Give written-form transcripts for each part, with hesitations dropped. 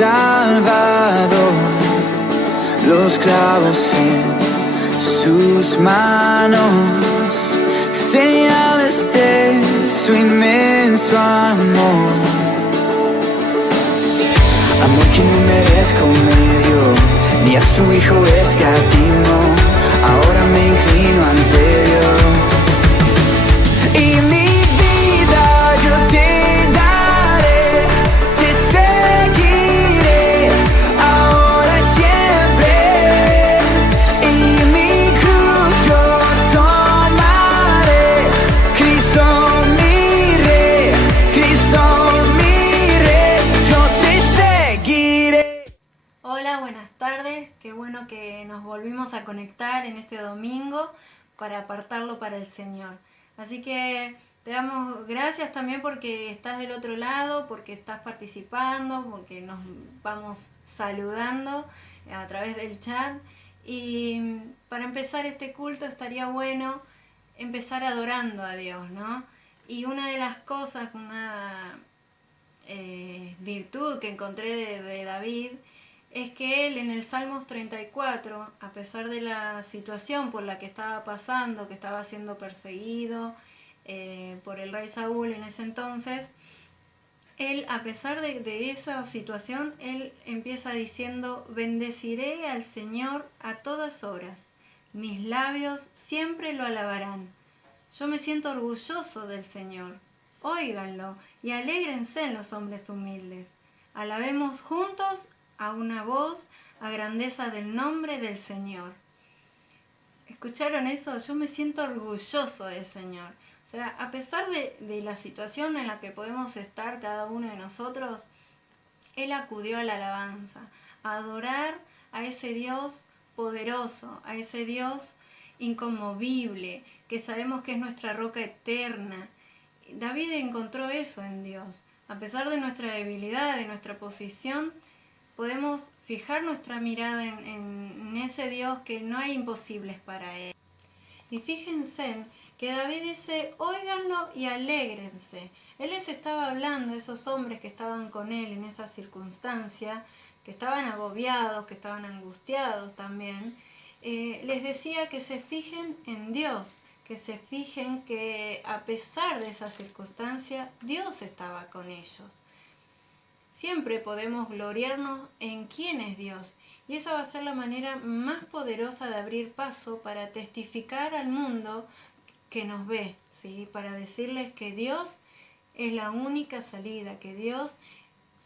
Salvador, los clavos en sus manos, señales de su inmenso amor. Amor que no merezco me dio, ni a su hijo escatimó. Ahora me inclino ante Dios y mi vida yo te daré, te seguiré ahora y siempre, y mi cruz yo tomaré. Cristo mi rey, yo te seguiré. Hola, buenas tardes, qué bueno que nos volvimos a conectar en este domingo para apartarlo para el Señor. Así que te damos gracias también porque estás del otro lado, porque estás participando, porque nos vamos saludando a través del chat. Y para empezar este culto estaría bueno empezar adorando a Dios, ¿no? Y una de las cosas, una virtud que encontré de David, es que él en el Salmos 34, a pesar de la situación por la que estaba pasando, que estaba siendo perseguido por el rey Saúl en ese entonces, él, a pesar de esa situación, él empieza diciendo: bendeciré al Señor a todas horas, mis labios siempre lo alabarán. Yo me siento orgulloso del Señor, óiganlo y alégrense en los hombres humildes. Alabemos juntos a una voz, a grandeza del nombre del Señor. ¿Escucharon eso? Yo me siento orgulloso del Señor. O sea, a pesar de la situación en la que podemos estar cada uno de nosotros, Él acudió a la alabanza, a adorar a ese Dios poderoso, a ese Dios inconmovible, que sabemos que es nuestra roca eterna. David encontró eso en Dios. A pesar de nuestra debilidad, de nuestra posición, podemos fijar nuestra mirada en ese Dios que no hay imposibles para Él. Y fíjense que David dice: óiganlo y alégrense. Él les estaba hablando a esos hombres que estaban con él en esa circunstancia, que estaban agobiados, que estaban angustiados también. Les decía que se fijen en Dios, que se fijen que a pesar de esa circunstancia, Dios estaba con ellos. Siempre podemos gloriarnos en quién es Dios, y esa va a ser la manera más poderosa de abrir paso para testificar al mundo que nos ve, ¿sí? Para decirles que Dios es la única salida, que Dios,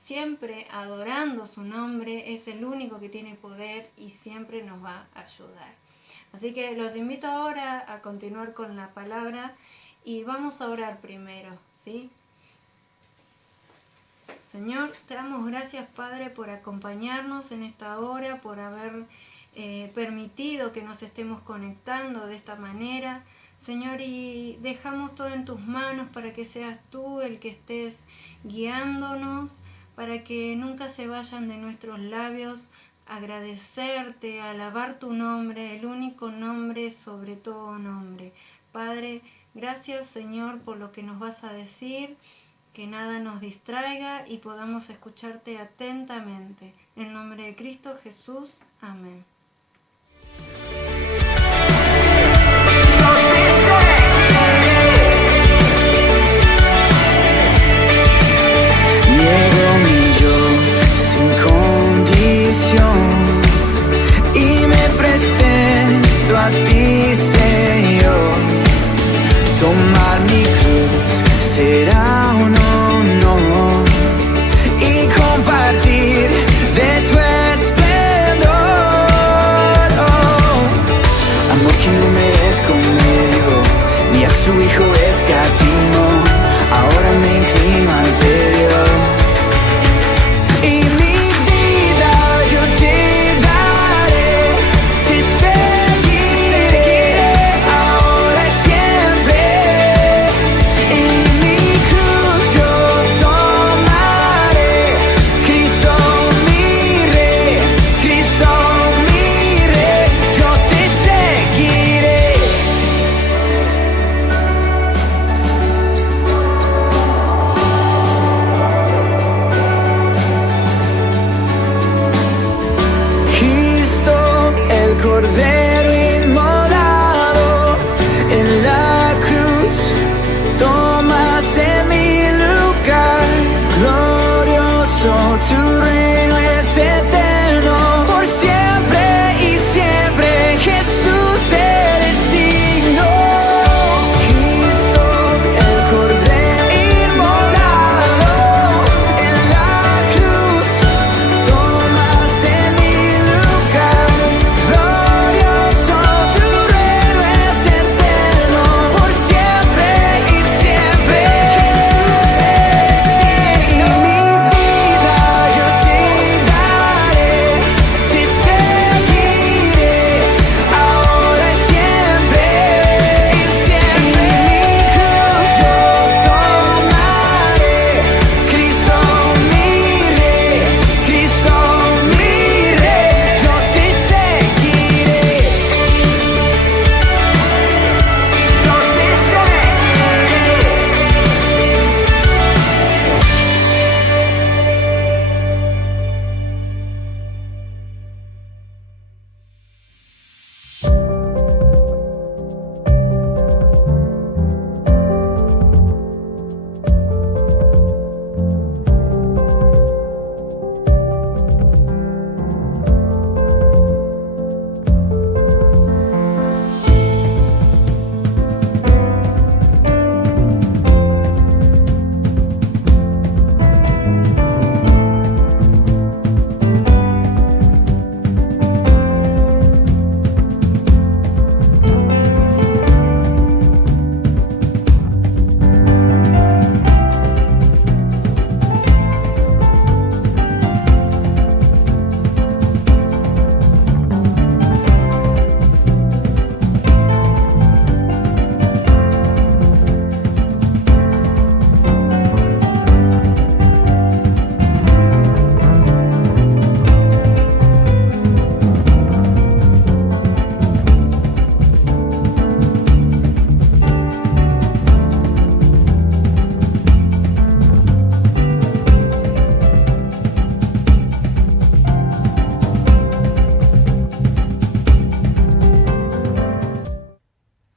siempre adorando su nombre, es el único que tiene poder y siempre nos va a ayudar. Así que los invito ahora a continuar con la palabra y vamos a orar primero, ¿sí? Señor, te damos gracias, Padre, por acompañarnos en esta hora, por haber permitido que nos estemos conectando de esta manera. Señor, y dejamos todo en tus manos para que seas tú el que estés guiándonos, para que nunca se vayan de nuestros labios agradecerte, alabar tu nombre, el único nombre sobre todo nombre. Padre, gracias, Señor, por lo que nos vas a decir. Que nada nos distraiga y podamos escucharte atentamente. En nombre de Cristo Jesús. Amén. Niego mi yo sin condición y me presento a ti, Señor. Tomar mi cruz será un honor y compartir de tu esplendor. tu reino es eterno, por siempre y siempre. Jesús, eres digno. Cristo, el Cordero inmolado en la cruz, tomaste mi lugar. Glorioso, tu reino es eterno, por siempre y siempre. Y mi vida yo te daré, te seguiré, ahora y siempre, y siempre. Y mi cruz yo tomaré, Cristo mi Rey, Cristo mi Rey, yo te seguiré, yo te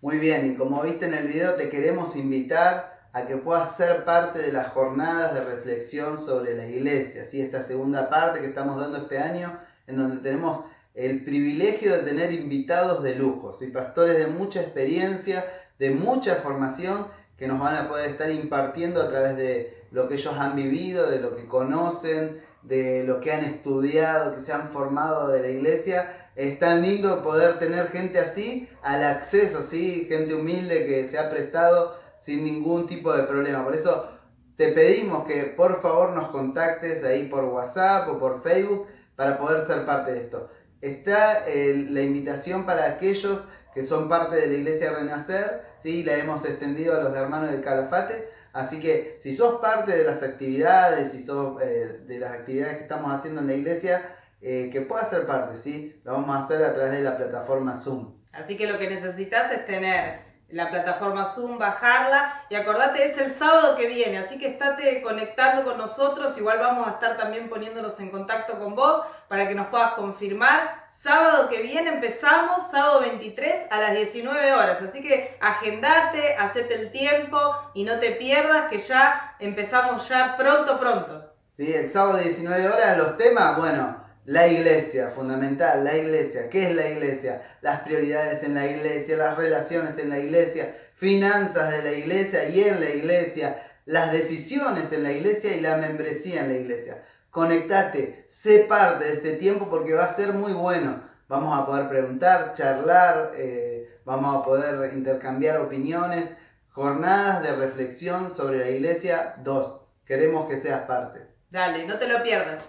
Muy bien, y como viste en el video, te queremos invitar a que puedas ser parte de las jornadas de reflexión sobre la iglesia, ¿sí? Esta segunda parte que estamos dando este año, en donde tenemos el privilegio de tener invitados de lujo, ¿sí? Pastores de mucha experiencia, de mucha formación, que nos van a poder estar impartiendo a través de lo que ellos han vivido, de lo que conocen, de lo que han estudiado, que se han formado de la iglesia. Es tan lindo poder tener gente así al acceso, ¿sí? Gente humilde que se ha prestado sin ningún tipo de problema. Por eso te pedimos que por favor nos contactes ahí por WhatsApp o por Facebook para poder ser parte de esto. Está la invitación para aquellos que son parte de la Iglesia Renacer, ¿sí? La hemos extendido a los hermanos del Calafate. Así que si sos parte de las actividades, si sos de las actividades que estamos haciendo en la iglesia, que puedas ser parte, ¿sí? Lo vamos a hacer a través de la plataforma Zoom. Así que lo que necesitas es tener la plataforma Zoom, bajarla, y acordate, es el sábado que viene, así que estate conectando con nosotros. Igual vamos a estar también poniéndonos en contacto con vos para que nos puedas confirmar. Sábado que viene empezamos, sábado 23 a las 19 horas, así que agendate, hacete el tiempo y no te pierdas, que ya empezamos ya pronto. Sí, el sábado 19 horas, los temas, bueno, la iglesia, fundamental, la iglesia. ¿Qué es la iglesia? Las prioridades en la iglesia, las relaciones en la iglesia, finanzas de la iglesia y en la iglesia, las decisiones en la iglesia y la membresía en la iglesia. Conectate, sé parte de este tiempo porque va a ser muy bueno. Vamos a poder preguntar, charlar, vamos a poder intercambiar opiniones, jornadas de reflexión sobre la iglesia 2. Queremos que seas parte. Dale, no te lo pierdas.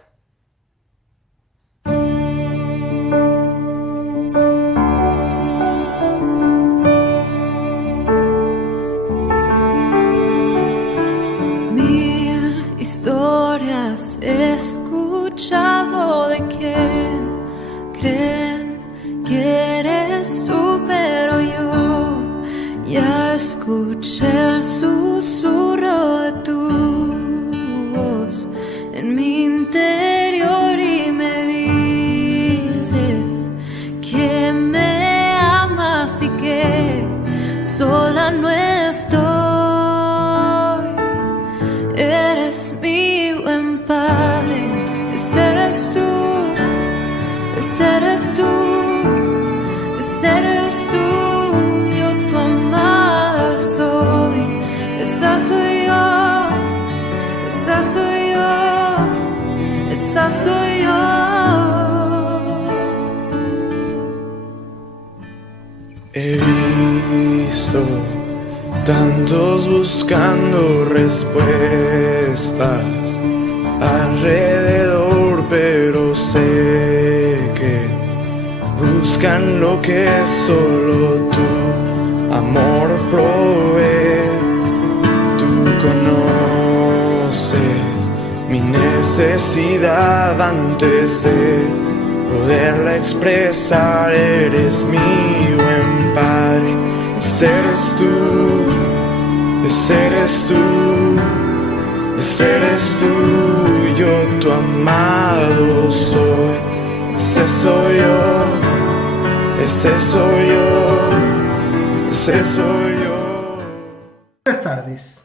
Historias he escuchado de quien creen que eres tú, pero yo ya escuché el susurro de tu voz en mi interior y me dices que me amas y que sola no estoy. Eres mi buen padre, eres tú, ese eres tú, ese eres tú. Yo tu amada soy, esa soy yo, esa soy yo, esa soy yo. He visto tantos buscando respuestas alrededor, pero sé que buscan lo que solo tu amor provee. Tú conoces mi necesidad antes de poderla expresar. Eres mi buen Padre, ese eres tú, ese eres tú, ese eres tú. Yo tu amado soy, ese soy yo, ese soy yo, ese soy yo. Buenas tardes,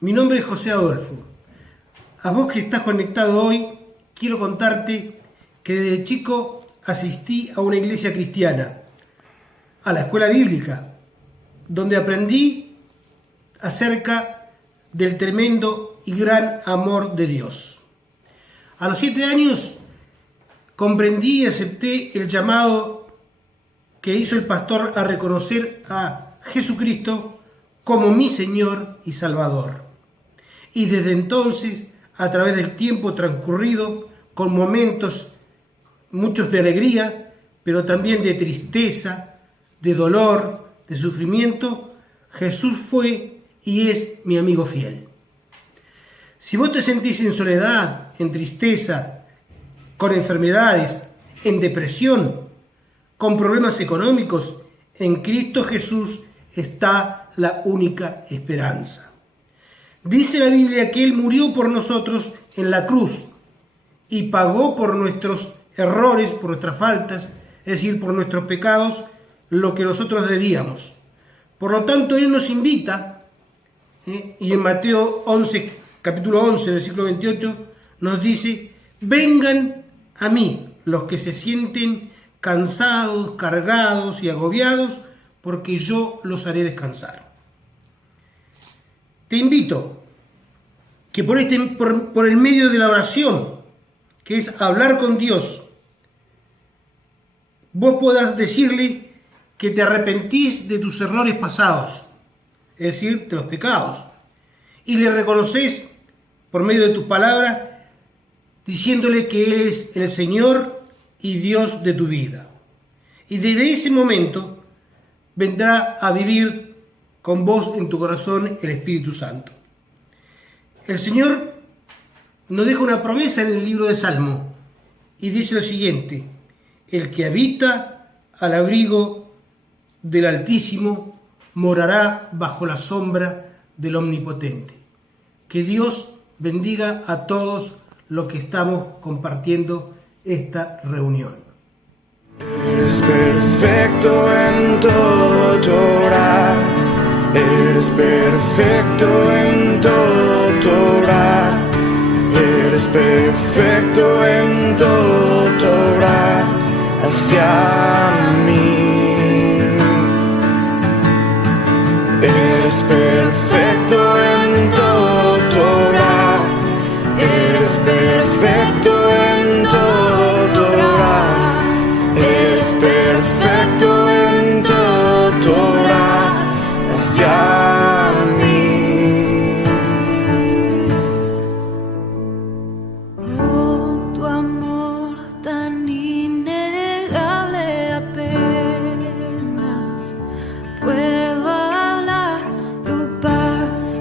mi nombre es José Adolfo. A vos que estás conectado hoy, quiero contarte que desde chico asistí a una iglesia cristiana, a la escuela bíblica, donde aprendí acerca del tremendo y gran amor de Dios. A los 7 años comprendí y acepté el llamado que hizo el pastor a reconocer a Jesucristo como mi Señor y Salvador. Y desde entonces, a través del tiempo transcurrido, con momentos muchos de alegría, pero también de tristeza, de dolor, de sufrimiento, Jesús fue y es mi amigo fiel. Si vos te sentís en soledad, en tristeza, con enfermedades, en depresión, con problemas económicos, en Cristo Jesús está la única esperanza. Dice la Biblia que Él murió por nosotros en la cruz y pagó por nuestros errores, por nuestras faltas, es decir, por nuestros pecados, lo que nosotros debíamos. Por lo tanto, Él nos invita, y en Mateo 11, capítulo 11, versículo 28, nos dice: vengan a mí los que se sienten cansados, cargados y agobiados, porque yo los haré descansar. Te invito que por el medio de la oración, que es hablar con Dios, vos puedas decirle que te arrepentís de tus errores pasados, es decir, de los pecados, y le reconoces por medio de tus palabras, diciéndole que Él es el Señor y Dios de tu vida. Y desde ese momento vendrá a vivir con vos en tu corazón el Espíritu Santo. El Señor nos deja una promesa en el libro de Salmo y dice lo siguiente: el que habita al abrigo del Altísimo morará bajo la sombra del Omnipotente. Que Dios bendiga a todos los que estamos compartiendo esta reunión. Eres perfecto en todo tu obrar, eres perfecto en todo tu obrar, eres perfecto en todo tu obrar hacia mí. Eres perfecto en todo tu obrar, eres perfecto en todo tu obrar, eres perfecto en todo tu obrar hacia mí. Oh, tu amor tan innegable, apenas puedo hablar, tu paz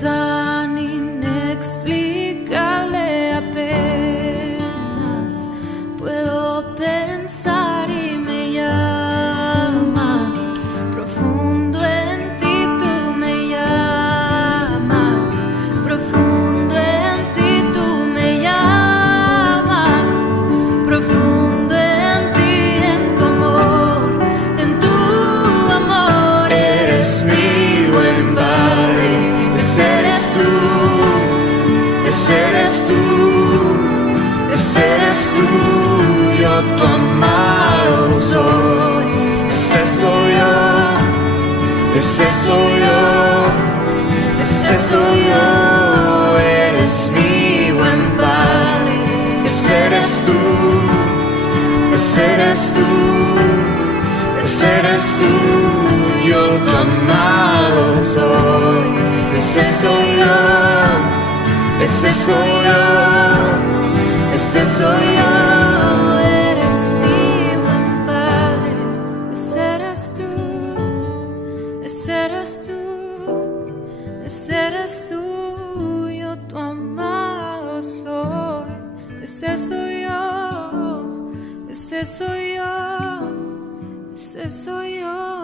tan inexplicable, apenas puedo pensar y me llamas profundo en ti, tú me llamas profundo en ti, tú me llamas profundo en ti, en tu amor, en tu amor. Eres mi buen Padre, ese eres tú, ese eres tú, ese eres tú, yo tu amado soy, ese soy yo, ese soy yo, ese soy yo, eres mi buen Padre, ese eres tú, ese eres tú, ese eres tú, yo tu amado soy, ese soy yo, ese soy yo, ese soy yo, Eres mi buen Padre, ese eres tú, ese eres tú, ese eres tú, yo tu amado soy, ese soy yo, ese soy yo, ese soy yo.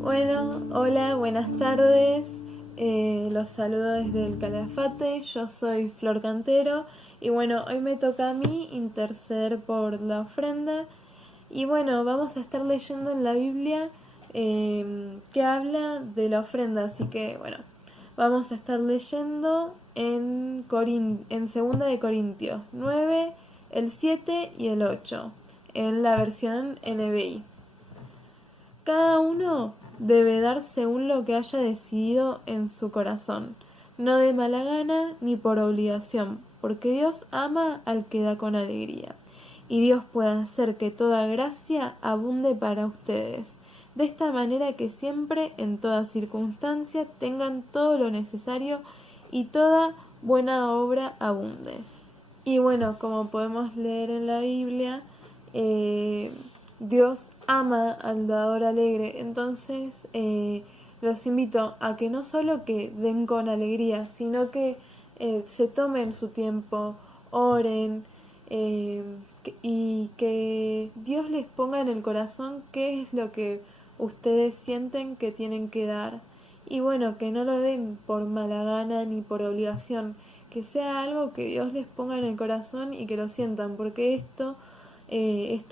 Bueno, hola, buenas tardes. Los saludo desde el Calafate. Yo soy Flor Cantero y bueno, hoy me toca a mí interceder por la ofrenda. Y bueno, vamos a estar leyendo en la Biblia que habla de la ofrenda. Así que bueno, vamos a estar leyendo en 2 de Corintios 9, el 7 y el 8, en la versión NBI. Cada uno debe dar según lo que haya decidido en su corazón, no de mala gana ni por obligación, porque Dios ama al que da con alegría. Y Dios puede hacer que toda gracia abunde para ustedes, de esta manera que siempre, en toda circunstancia, tengan todo lo necesario y toda buena obra abunde. Y bueno, como podemos leer en la Biblia, Dios ama al dador alegre. Entonces los invito a que no solo que den con alegría, sino que se tomen su tiempo, oren y que Dios les ponga en el corazón qué es lo que ustedes sienten que tienen que dar. Y bueno, que no lo den por mala gana ni por obligación, que sea algo que Dios les ponga en el corazón y que lo sientan, porque esta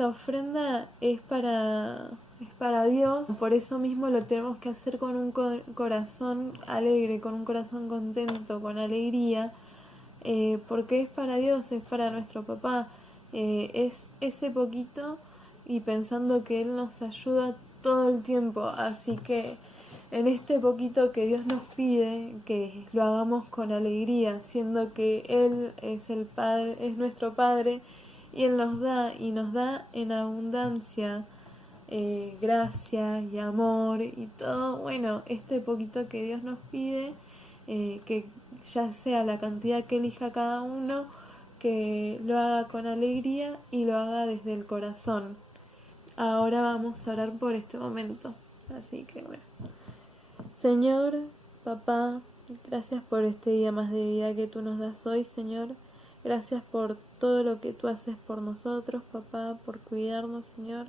ofrenda es para Dios. Por eso mismo lo tenemos que hacer con un corazón alegre, con un corazón contento, con alegría, porque es para Dios, es para nuestro papá. Es ese poquito y pensando que Él nos ayuda todo el tiempo. Así que en este poquito que Dios nos pide, que lo hagamos con alegría, siendo que Él es el Padre, es nuestro Padre, y Él nos da en abundancia gracia y amor y todo. Bueno, este poquito que Dios nos pide, que ya sea la cantidad que elija cada uno, que lo haga con alegría y lo haga desde el corazón. Ahora vamos a orar por este momento. Así que bueno. Señor, papá, gracias por este día más de vida que tú nos das hoy, Señor. Gracias por todo lo que tú haces por nosotros, papá, por cuidarnos, Señor.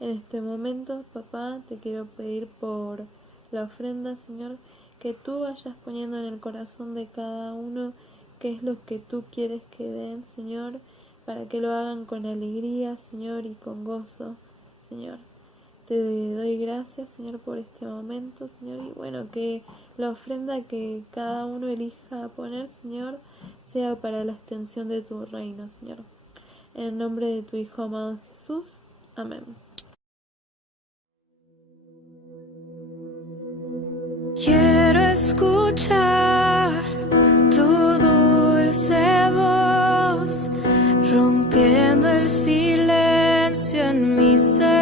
En este momento, papá, te quiero pedir por la ofrenda, Señor, que tú vayas poniendo en el corazón de cada uno qué es lo que tú quieres que den, Señor, para que lo hagan con alegría, Señor, y con gozo, Señor. Te doy gracias, Señor, por este momento, Señor, y bueno, que la ofrenda que cada uno elija poner, Señor, sea para la extensión de tu reino, Señor. En el nombre de tu Hijo amado Jesús. Amén. Quiero escuchar tu dulce voz, rompiendo el silencio en mi ser.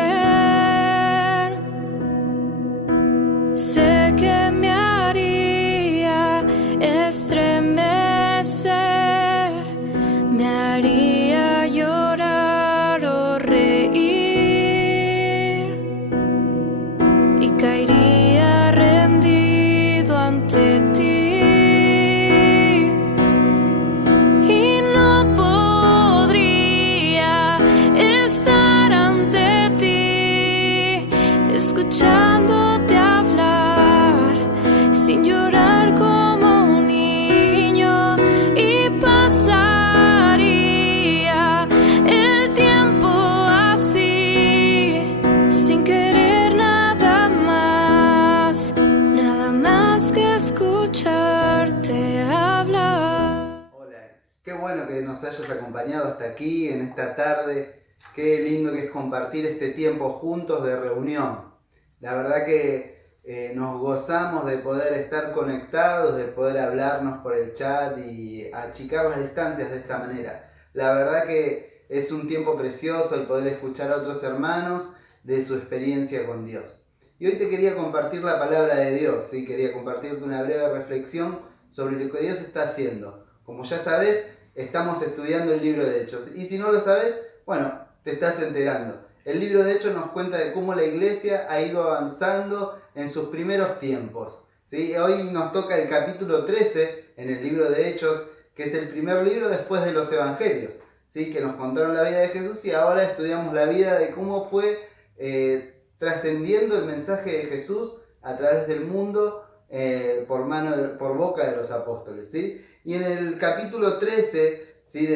Sé que me haría estremecer, me haría llorar o reír, y caería rendido ante ti, y no podría estar ante ti escuchándote hablar sin llorar como un niño, y pasaría el tiempo así, sin querer nada más que escucharte hablar. Hola, qué bueno que nos hayas acompañado hasta aquí en esta tarde. Qué lindo que es compartir este tiempo juntos de reunión. La verdad que nos gozamos de poder estar conectados, de poder hablarnos por el chat y achicar las distancias de esta manera. La verdad que es un tiempo precioso el poder escuchar a otros hermanos de su experiencia con Dios. Y hoy te quería compartir la palabra de Dios, ¿sí? Quería compartirte una breve reflexión sobre lo que Dios está haciendo. Como ya sabes, estamos estudiando el libro de Hechos. Y si no lo sabes, bueno, te estás enterando. El libro de Hechos nos cuenta de cómo la iglesia ha ido avanzando en sus primeros tiempos, ¿sí? Hoy nos toca el capítulo 13 en el libro de Hechos, que es el primer libro después de los evangelios, ¿sí? Que nos contaron la vida de Jesús, y ahora estudiamos la vida de cómo fue trascendiendo el mensaje de Jesús a través del mundo por boca de los apóstoles, ¿sí? Y en el capítulo 13, ¿sí?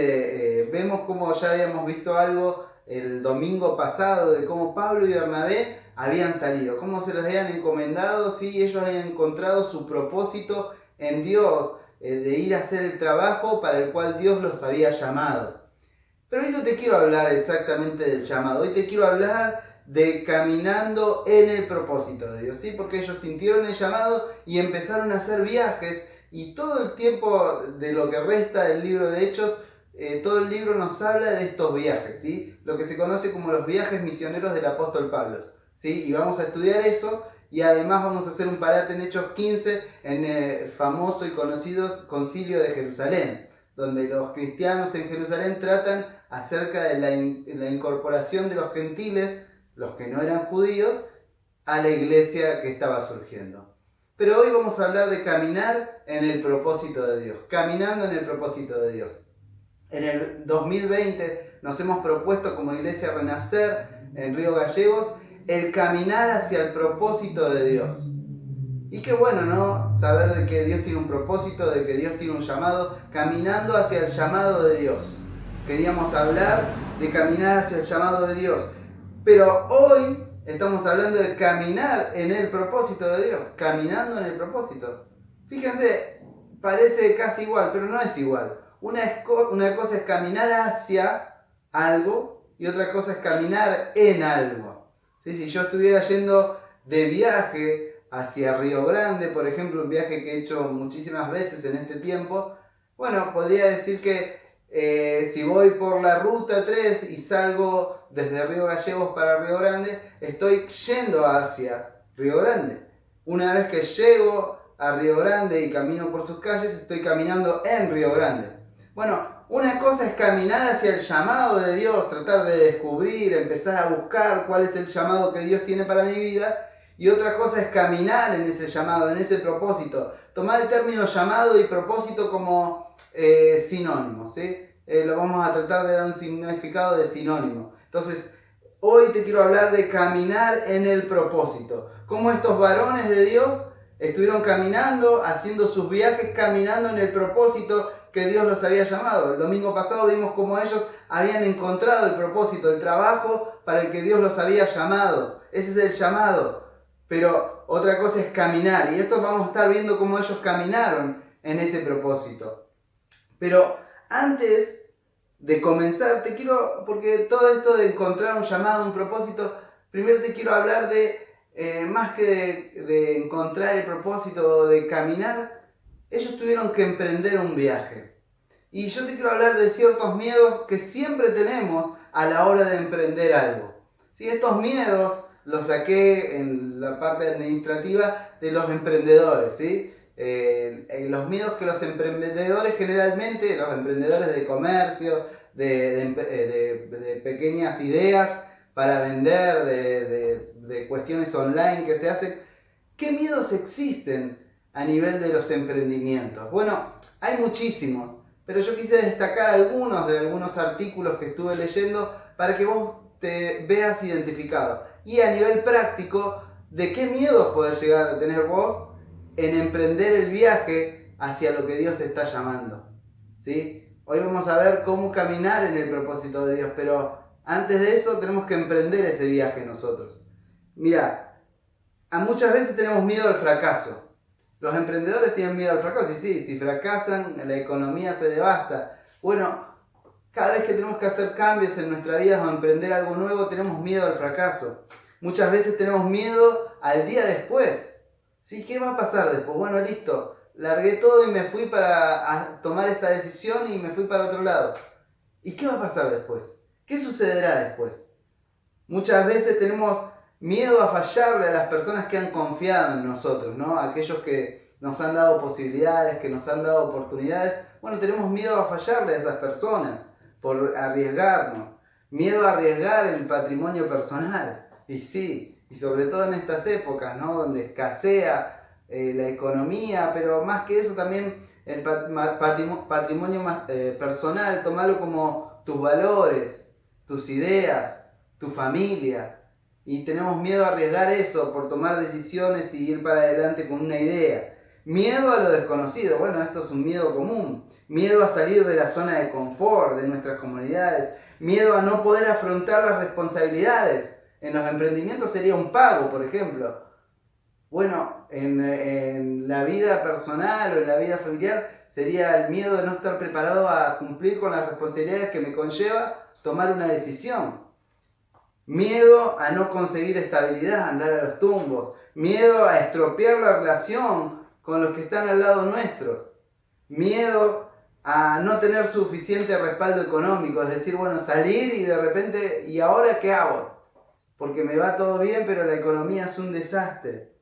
Vemos como ya habíamos visto algo el domingo pasado de cómo Pablo y Bernabé habían salido, cómo se los habían encomendado, ¿sí? Ellos habían encontrado su propósito en Dios, de ir a hacer el trabajo para el cual Dios los había llamado. Pero hoy no te quiero hablar exactamente del llamado, hoy te quiero hablar de caminando en el propósito de Dios, ¿sí? Porque ellos sintieron el llamado y empezaron a hacer viajes, y todo el tiempo de lo que resta del libro de Hechos, todo el libro nos habla de estos viajes, ¿sí? Lo que se conoce como los viajes misioneros del apóstol Pablo, ¿sí? Y vamos a estudiar eso, y además vamos a hacer un parate en Hechos 15, en el famoso y conocido Concilio de Jerusalén, donde los cristianos en Jerusalén tratan acerca de la incorporación de los gentiles, los que no eran judíos, a la iglesia que estaba surgiendo. Pero hoy vamos a hablar de caminar en el propósito de Dios, caminando en el propósito de Dios. En el 2020 nos hemos propuesto como Iglesia Renacer en Río Gallegos el caminar hacia el propósito de Dios. Y qué bueno, ¿no? Saber de que Dios tiene un propósito, de que Dios tiene un llamado, caminando hacia el llamado de Dios. Queríamos hablar de caminar hacia el llamado de Dios. Pero hoy estamos hablando de caminar en el propósito de Dios, caminando en el propósito. Fíjense, parece casi igual, pero no es igual. Una cosa es caminar hacia algo y otra cosa es caminar en algo. ¿Sí? Si yo estuviera yendo de viaje hacia Río Grande, por ejemplo, un viaje que he hecho muchísimas veces en este tiempo, bueno, podría decir que si voy por la ruta 3 y salgo desde Río Gallegos para Río Grande, estoy yendo hacia Río Grande. Una vez que llego a Río Grande y camino por sus calles, estoy caminando en Río Grande. Bueno, una cosa es caminar hacia el llamado de Dios, tratar de descubrir, empezar a buscar cuál es el llamado que Dios tiene para mi vida, y otra cosa es caminar en ese llamado, en ese propósito. Tomar el término llamado y propósito como sinónimos, ¿sí? Lo vamos a tratar de dar un significado de sinónimo. Entonces, hoy te quiero hablar de caminar en el propósito. Cómo estos varones de Dios estuvieron caminando, haciendo sus viajes, caminando en el propósito que Dios los había llamado. El domingo pasado vimos cómo ellos habían encontrado el propósito, el trabajo para el que Dios los había llamado. Ese es el llamado. Pero otra cosa es caminar. Y esto vamos a estar viendo cómo ellos caminaron en ese propósito. Pero antes de comenzar, porque todo esto de encontrar un llamado, un propósito, primero te quiero hablar de, más que de encontrar el propósito, de caminar, ellos tuvieron que emprender un viaje. Y yo te quiero hablar de ciertos miedos que siempre tenemos a la hora de emprender algo. ¿Sí? Estos miedos los saqué en la parte administrativa de los emprendedores, ¿sí? Los miedos que los emprendedores generalmente, los emprendedores de comercio, de pequeñas ideas para vender, de cuestiones online que se hacen, ¿qué miedos existen a nivel de los emprendimientos? Bueno, hay muchísimos, pero yo quise destacar algunos de algunos artículos que estuve leyendo para que vos te veas identificado. Y a nivel práctico, ¿de qué miedos podés llegar a tener vos en emprender el viaje hacia lo que Dios te está llamando, ¿sí? Hoy vamos a ver cómo caminar en el propósito de Dios, pero antes de eso tenemos que emprender ese viaje nosotros. Mira, muchas veces tenemos miedo al fracaso. Los emprendedores tienen miedo al fracaso, y sí, si fracasan, la economía se devasta. Bueno, cada vez que tenemos que hacer cambios en nuestra vida o emprender algo nuevo, tenemos miedo al fracaso. Muchas veces tenemos miedo al día después. ¿Sí? ¿Qué va a pasar después? Bueno, listo, largué todo y me fui para tomar esta decisión y me fui para otro lado. ¿Y qué va a pasar después? ¿Qué sucederá después? Muchas veces tenemos miedo a fallarle a las personas que han confiado en nosotros, ¿no? Aquellos que nos han dado posibilidades, que nos han dado oportunidades. Bueno, tenemos miedo a fallarle a esas personas por arriesgarnos. Miedo a arriesgar el patrimonio personal. Y sí, y sobre todo en estas épocas, ¿no? Donde escasea la economía, pero más que eso también el patrimonio personal, tomarlo como tus valores, tus ideas, tu familia. Y tenemos miedo a arriesgar eso por tomar decisiones y ir para adelante con una idea. Miedo a lo desconocido, bueno, esto es un miedo común. Miedo a salir de la zona de confort de nuestras comunidades. Miedo a no poder afrontar las responsabilidades. En los emprendimientos sería un pago, por ejemplo. Bueno, en la vida personal o en la vida familiar sería el miedo de no estar preparado a cumplir con las responsabilidades que me conlleva tomar una decisión. Miedo a no conseguir estabilidad, andar a los tumbos. Miedo a estropear la relación con los que están al lado nuestro. Miedo a no tener suficiente respaldo económico, es decir, bueno, salir y de repente, ¿y ahora qué hago? Porque me va todo bien, pero la economía es un desastre.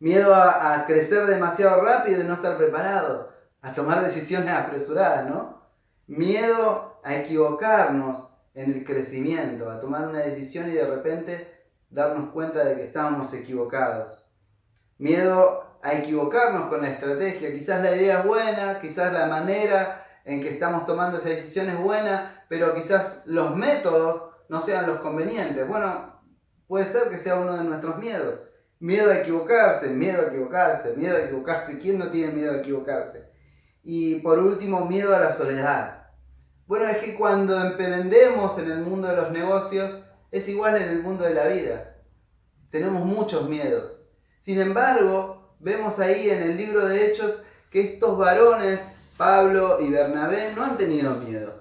Miedo a crecer demasiado rápido y no estar preparado, a tomar decisiones apresuradas, ¿no? Miedo a equivocarnos en el crecimiento, a tomar una decisión y de repente darnos cuenta de que estábamos equivocados. Miedo a equivocarnos con la estrategia, quizás la idea es buena, quizás la manera en que estamos tomando esa decisión es buena, pero quizás los métodos no sean los convenientes. Bueno, puede ser que sea uno de nuestros miedos. Miedo a equivocarse, miedo a equivocarse, miedo a equivocarse. ¿Quién no tiene miedo a equivocarse? Y por último, miedo a la soledad. Bueno, es que cuando emprendemos en el mundo de los negocios, es igual en el mundo de la vida. Tenemos muchos miedos. Sin embargo, vemos ahí en el libro de Hechos que estos varones, Pablo y Bernabé, no han tenido miedo.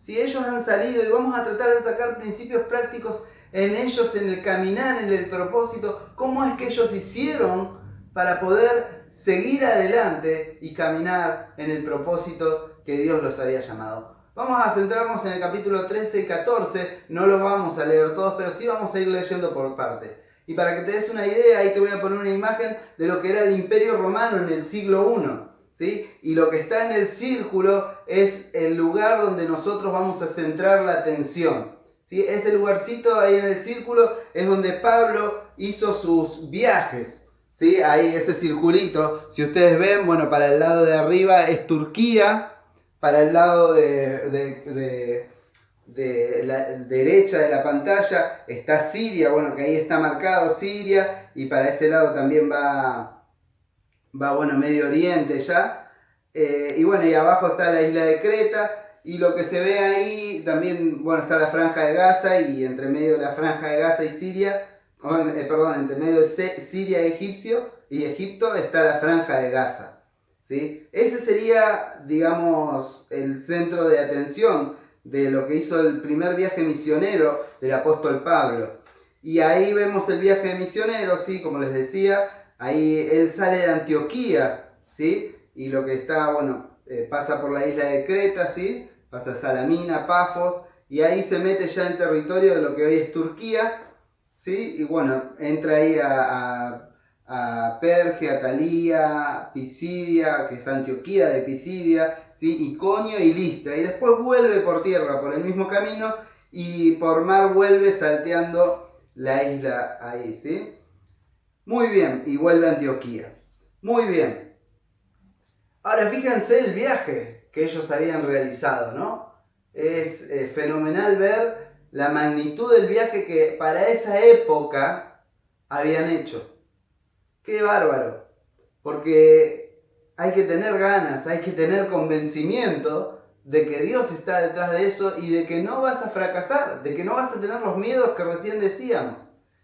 Si ellos han salido, y vamos a tratar de sacar principios prácticos en ellos, en el caminar, en el propósito, cómo es que ellos hicieron para poder seguir adelante y caminar en el propósito que Dios los había llamado. Vamos a centrarnos en el capítulo 13 y 14, no lo vamos a leer todos, pero sí vamos a ir leyendo por parte. Y para que te des una idea, ahí te voy a poner una imagen de lo que era el Imperio Romano en el siglo I. ¿Sí? Y lo que está en el círculo es el lugar donde nosotros vamos a centrar la atención. ¿Sí? Ese lugarcito ahí en el círculo es donde Pablo hizo sus viajes. ¿Sí? Ahí ese circulito, si ustedes ven, bueno, para el lado de arriba es Turquía, para el lado de la derecha de la pantalla está Siria, bueno, que ahí está marcado Siria, y para ese lado también va bueno, Medio Oriente ya, y bueno, y abajo está la isla de Creta, y lo que se ve ahí también, bueno, está la franja de Gaza, y entre medio de la franja de Gaza y Siria, entre medio de Siria y Egipto está la franja de Gaza, ¿sí? Ese sería, digamos, el centro de atención de lo que hizo el primer viaje misionero del apóstol Pablo. Y ahí vemos el viaje misionero, ¿sí? Como les decía, ahí él sale de Antioquía, ¿sí? Y lo que está, bueno, pasa por la isla de Creta, ¿sí? Pasa a Salamina, Pafos, y ahí se mete ya en territorio de lo que hoy es Turquía, ¿sí? Y bueno, entra ahí a Perge, Atalía, Pisidia, que es Antioquía de Pisidia, ¿sí? Iconio y Listra, y después vuelve por tierra por el mismo camino y por mar vuelve salteando la isla ahí, ¿sí? Muy bien, y vuelve a Antioquía. Muy bien. Ahora fíjense el viaje que ellos habían realizado, ¿no? Es fenomenal ver la magnitud del viaje que para esa época habían hecho. ¡Qué bárbaro! porque hay que tener ganas, hay que tener convencimiento de que Dios está detrás de eso y de que no vas a fracasar, de que no vas a tener los miedos que recién decíamos,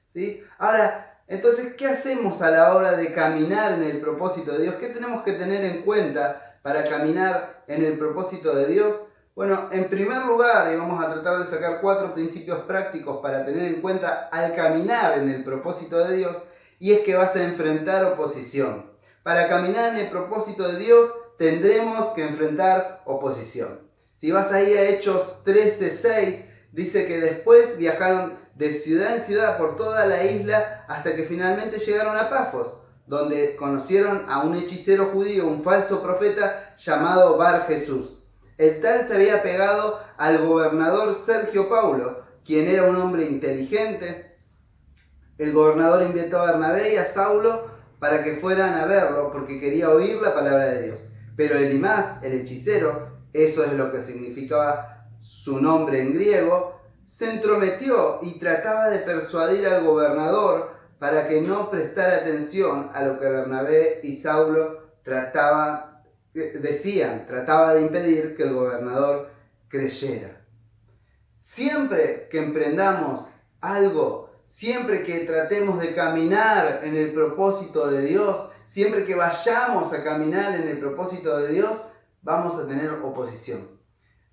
¿sí? Ahora, entonces, ¿qué hacemos a la hora de caminar en el propósito de Dios? ¿Qué tenemos que tener en cuenta para caminar en el propósito de Dios? Bueno, en primer lugar, y vamos a tratar de sacar 4 principios prácticos para tener en cuenta al caminar en el propósito de Dios, y es que vas a enfrentar oposición. Para caminar en el propósito de Dios, tendremos que enfrentar oposición. Si vas ahí a Hechos 13:6, dice que después viajaron de ciudad en ciudad por toda la isla hasta que finalmente llegaron a Pafos, donde conocieron a un hechicero judío, un falso profeta llamado Bar Jesús. El tal se había pegado al gobernador Sergio Paulo, quien era un hombre inteligente. El gobernador invitó a Bernabé y a Saulo para que fueran a verlo porque quería oír la palabra de Dios. Pero Elimás, el hechicero, eso es lo que significaba su nombre en griego, se entrometió y trataba de persuadir al gobernador para que no prestara atención a lo que Bernabé y Saulo decían. Trataba de impedir que el gobernador creyera. Siempre que emprendamos algo, siempre que tratemos de caminar en el propósito de Dios, siempre que vayamos a caminar en el propósito de Dios, vamos a tener oposición.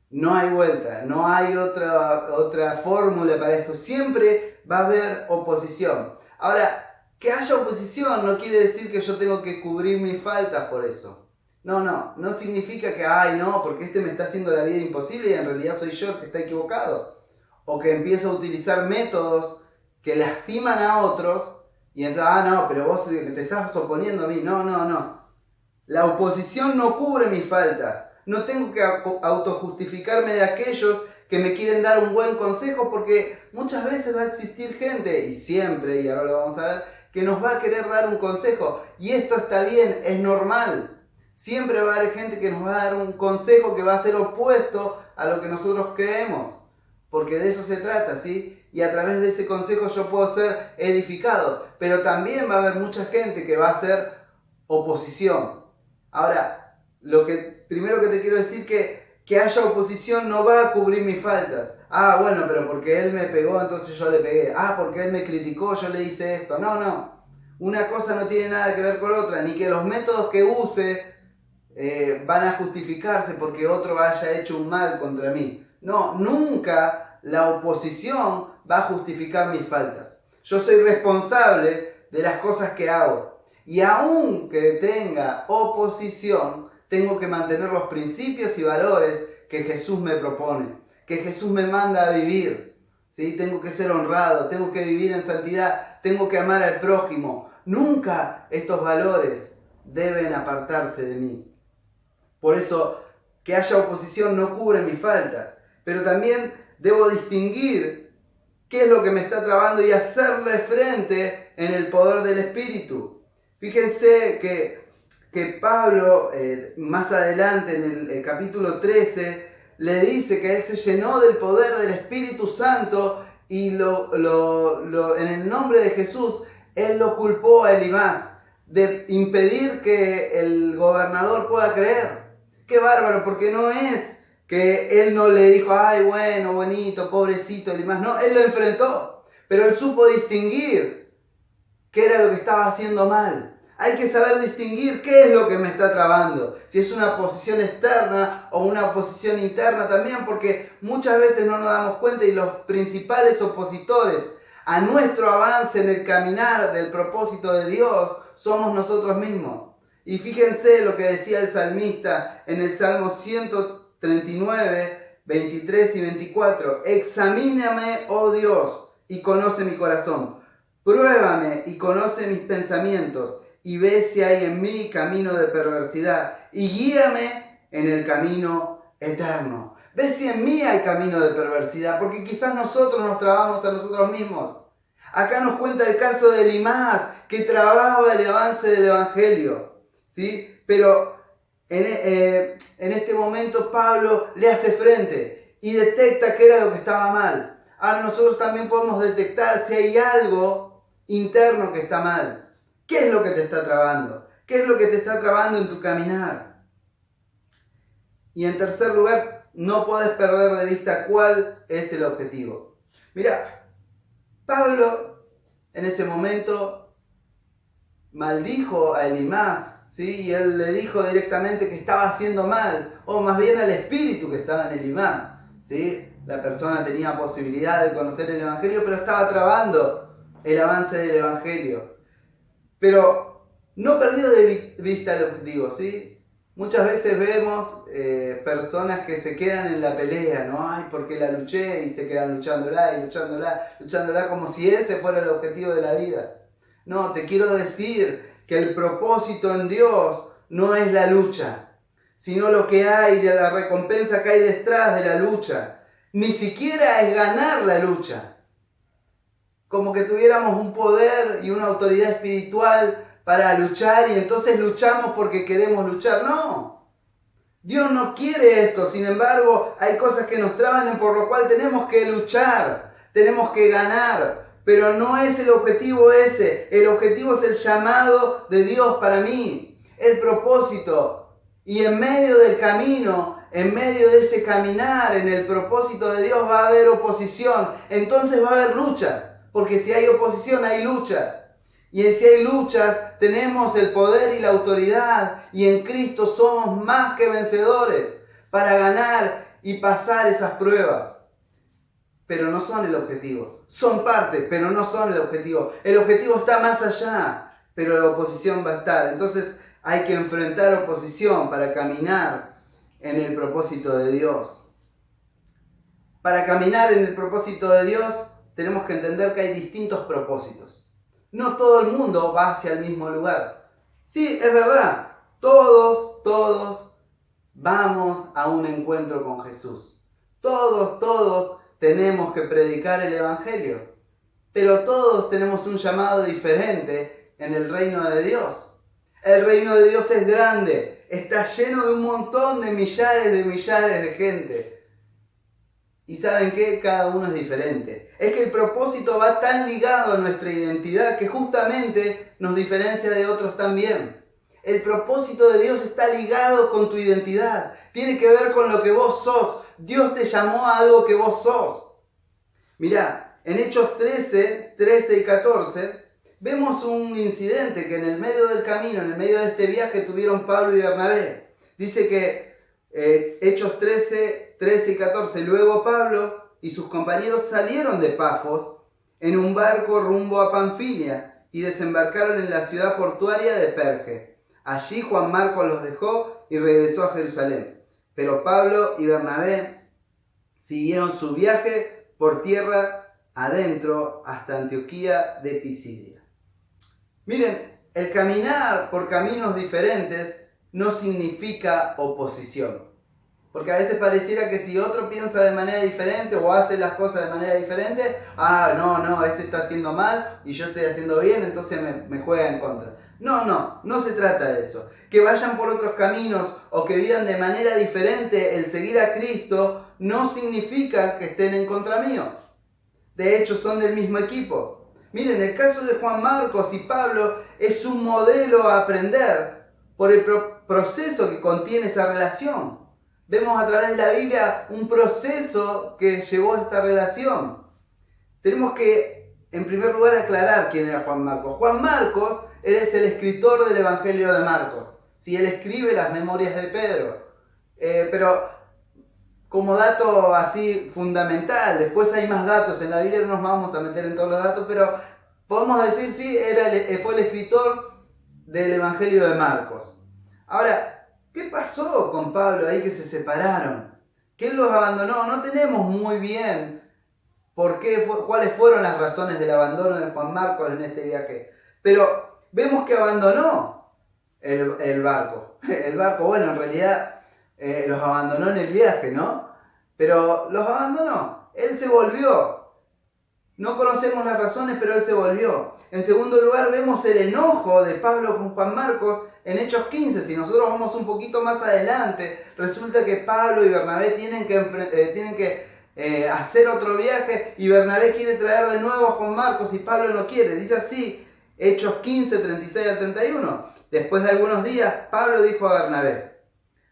No hay vuelta, no hay otra fórmula para esto. Siempre va a haber oposición. Ahora, que haya oposición no quiere decir que yo tengo que cubrir mis faltas por eso. No significa que, porque este me está haciendo la vida imposible y en realidad soy yo el que está equivocado. O que empiezo a utilizar métodos que lastiman a otros y entonces, pero vos te estás oponiendo a mí. No. La oposición no cubre mis faltas. No tengo que autojustificarme de aquellos que me quieren dar un buen consejo, porque muchas veces va a existir gente, y siempre, y ahora lo vamos a ver, que nos va a querer dar un consejo. Y esto está bien, es normal. Siempre va a haber gente que nos va a dar un consejo que va a ser opuesto a lo que nosotros creemos, porque de eso se trata, ¿sí? Y a través de ese consejo yo puedo ser edificado, pero también va a haber mucha gente que va a hacer oposición. Ahora, primero que te quiero decir que haya oposición no va a cubrir mis faltas. Pero porque él me pegó, entonces yo le pegué. Porque él me criticó, yo le hice esto. No. Una cosa no tiene nada que ver con otra, ni que los métodos que use van a justificarse porque otro haya hecho un mal contra mí. No, nunca la oposición va a justificar mis faltas. Yo soy responsable de las cosas que hago. Y aunque tenga oposición, tengo que mantener los principios y valores que Jesús me propone, que Jesús me manda a vivir. ¿Sí? Tengo que ser honrado, tengo que vivir en santidad, tengo que amar al prójimo. Nunca estos valores deben apartarse de mí. Por eso, que haya oposición no cubre mi falta, pero también debo distinguir qué es lo que me está trabando y hacerle frente en el poder del Espíritu. Fíjense que Pablo, más adelante en el capítulo 13, le dice que él se llenó del poder del Espíritu Santo y en el nombre de Jesús, él lo culpó a Elimás de impedir que el gobernador pueda creer. ¡Qué bárbaro! Porque no es que él no le dijo, bonito, pobrecito Elimás. No, él lo enfrentó, pero él supo distinguir qué era lo que estaba haciendo mal. Hay que saber distinguir qué es lo que me está trabando. Si es una oposición externa o una oposición interna también, porque muchas veces no nos damos cuenta y los principales opositores a nuestro avance en el caminar del propósito de Dios somos nosotros mismos. Y fíjense lo que decía el salmista en el Salmo 139, 23 y 24. Examíname, oh Dios, y conoce mi corazón. Pruébame y conoce mis pensamientos, y ve si hay en mí camino de perversidad, y guíame en el camino eterno. Ve si en mí hay camino de perversidad, porque quizás nosotros nos trabamos a nosotros mismos. Acá nos cuenta el caso de Elimás, que trababa el avance del Evangelio, ¿sí? Pero en este momento Pablo le hace frente y detecta qué era lo que estaba mal. Ahora nosotros también podemos detectar si hay algo interno que está mal. ¿Qué es lo que te está trabando? ¿Qué es lo que te está trabando en tu caminar? Y en tercer lugar, no podés perder de vista cuál es el objetivo. Mira, Pablo en ese momento maldijo a Elimás, ¿sí? Y él le dijo directamente que estaba haciendo mal, o más bien al espíritu que estaba en Elimás, ¿sí? La persona tenía posibilidad de conocer el Evangelio, pero estaba trabando el avance del Evangelio. Pero no perdió de vista el objetivo, ¿sí? Muchas veces vemos personas que se quedan en la pelea, ¿no? Ay, porque la luché, y se quedan luchándola y luchándola como si ese fuera el objetivo de la vida. No, te quiero decir que el propósito en Dios no es la lucha, sino lo que hay, la recompensa que hay detrás de la lucha. Ni siquiera es ganar la lucha. Como que tuviéramos un poder y una autoridad espiritual para luchar y entonces luchamos porque queremos luchar. No. Dios no quiere esto. Sin embargo, hay cosas que nos traban por lo cual tenemos que luchar. Tenemos que ganar. Pero no es el objetivo ese. El objetivo es el llamado de Dios para mí. El propósito. Y en medio del camino, en medio de ese caminar, en el propósito de Dios va a haber oposición. Entonces va a haber lucha. Porque si hay oposición, hay lucha. Y si hay luchas, tenemos el poder y la autoridad. Y en Cristo somos más que vencedores para ganar y pasar esas pruebas. Pero no son el objetivo. Son parte, pero no son el objetivo. El objetivo está más allá, pero la oposición va a estar. Entonces hay que enfrentar oposición para caminar en el propósito de Dios. Para caminar en el propósito de Dios, tenemos que entender que hay distintos propósitos. No todo el mundo va hacia el mismo lugar. Sí, es verdad, todos vamos a un encuentro con Jesús. Todos tenemos que predicar el Evangelio. Pero todos tenemos un llamado diferente en el reino de Dios. El reino de Dios es grande, está lleno de un montón de millares de gente. Y ¿saben qué? Cada uno es diferente. Es que el propósito va tan ligado a nuestra identidad que justamente nos diferencia de otros también. El propósito de Dios está ligado con tu identidad. Tiene que ver con lo que vos sos. Dios te llamó a algo que vos sos. Mirá, en Hechos 13 y 14, vemos un incidente que en el medio del camino, en el medio de este viaje, tuvieron Pablo y Bernabé. Dice que Hechos 13 y 14, luego Pablo y sus compañeros salieron de Pafos en un barco rumbo a Panfilia y desembarcaron en la ciudad portuaria de Perge. Allí Juan Marcos los dejó y regresó a Jerusalén. Pero Pablo y Bernabé siguieron su viaje por tierra adentro hasta Antioquía de Pisidia. Miren, el caminar por caminos diferentes no significa oposición. Porque a veces pareciera que si otro piensa de manera diferente o hace las cosas de manera diferente, no, este está haciendo mal y yo estoy haciendo bien, entonces me juega en contra. No se trata de eso. Que vayan por otros caminos o que vivan de manera diferente el seguir a Cristo no significa que estén en contra mío. De hecho, son del mismo equipo. Miren, el caso de Juan Marcos y Pablo es un modelo a aprender por el proceso que contiene esa relación. Vemos a través de la Biblia un proceso que llevó a esta relación. Tenemos que, en primer lugar, aclarar quién era Juan Marcos. Juan Marcos es el escritor del Evangelio de Marcos. Sí, él escribe las memorias de Pedro. Pero como dato así fundamental, después hay más datos. En la Biblia no nos vamos a meter en todos los datos, pero podemos decir, sí, fue el escritor del Evangelio de Marcos. Ahora, ¿qué pasó con Pablo ahí que se separaron? Que él los abandonó. No tenemos muy bien cuáles fueron las razones del abandono de Juan Marcos en este viaje. Pero vemos que abandonó el barco. El barco, bueno, en realidad los abandonó en el viaje, ¿no? Pero los abandonó. Él se volvió. No conocemos las razones, pero él se volvió. En segundo lugar, vemos el enojo de Pablo con Juan Marcos en Hechos 15. Si nosotros vamos un poquito más adelante, resulta que Pablo y Bernabé tienen que hacer otro viaje y Bernabé quiere traer de nuevo a Juan Marcos y Pablo no quiere. Dice así, Hechos 15, 36 al 31. Después de algunos días, Pablo dijo a Bernabé: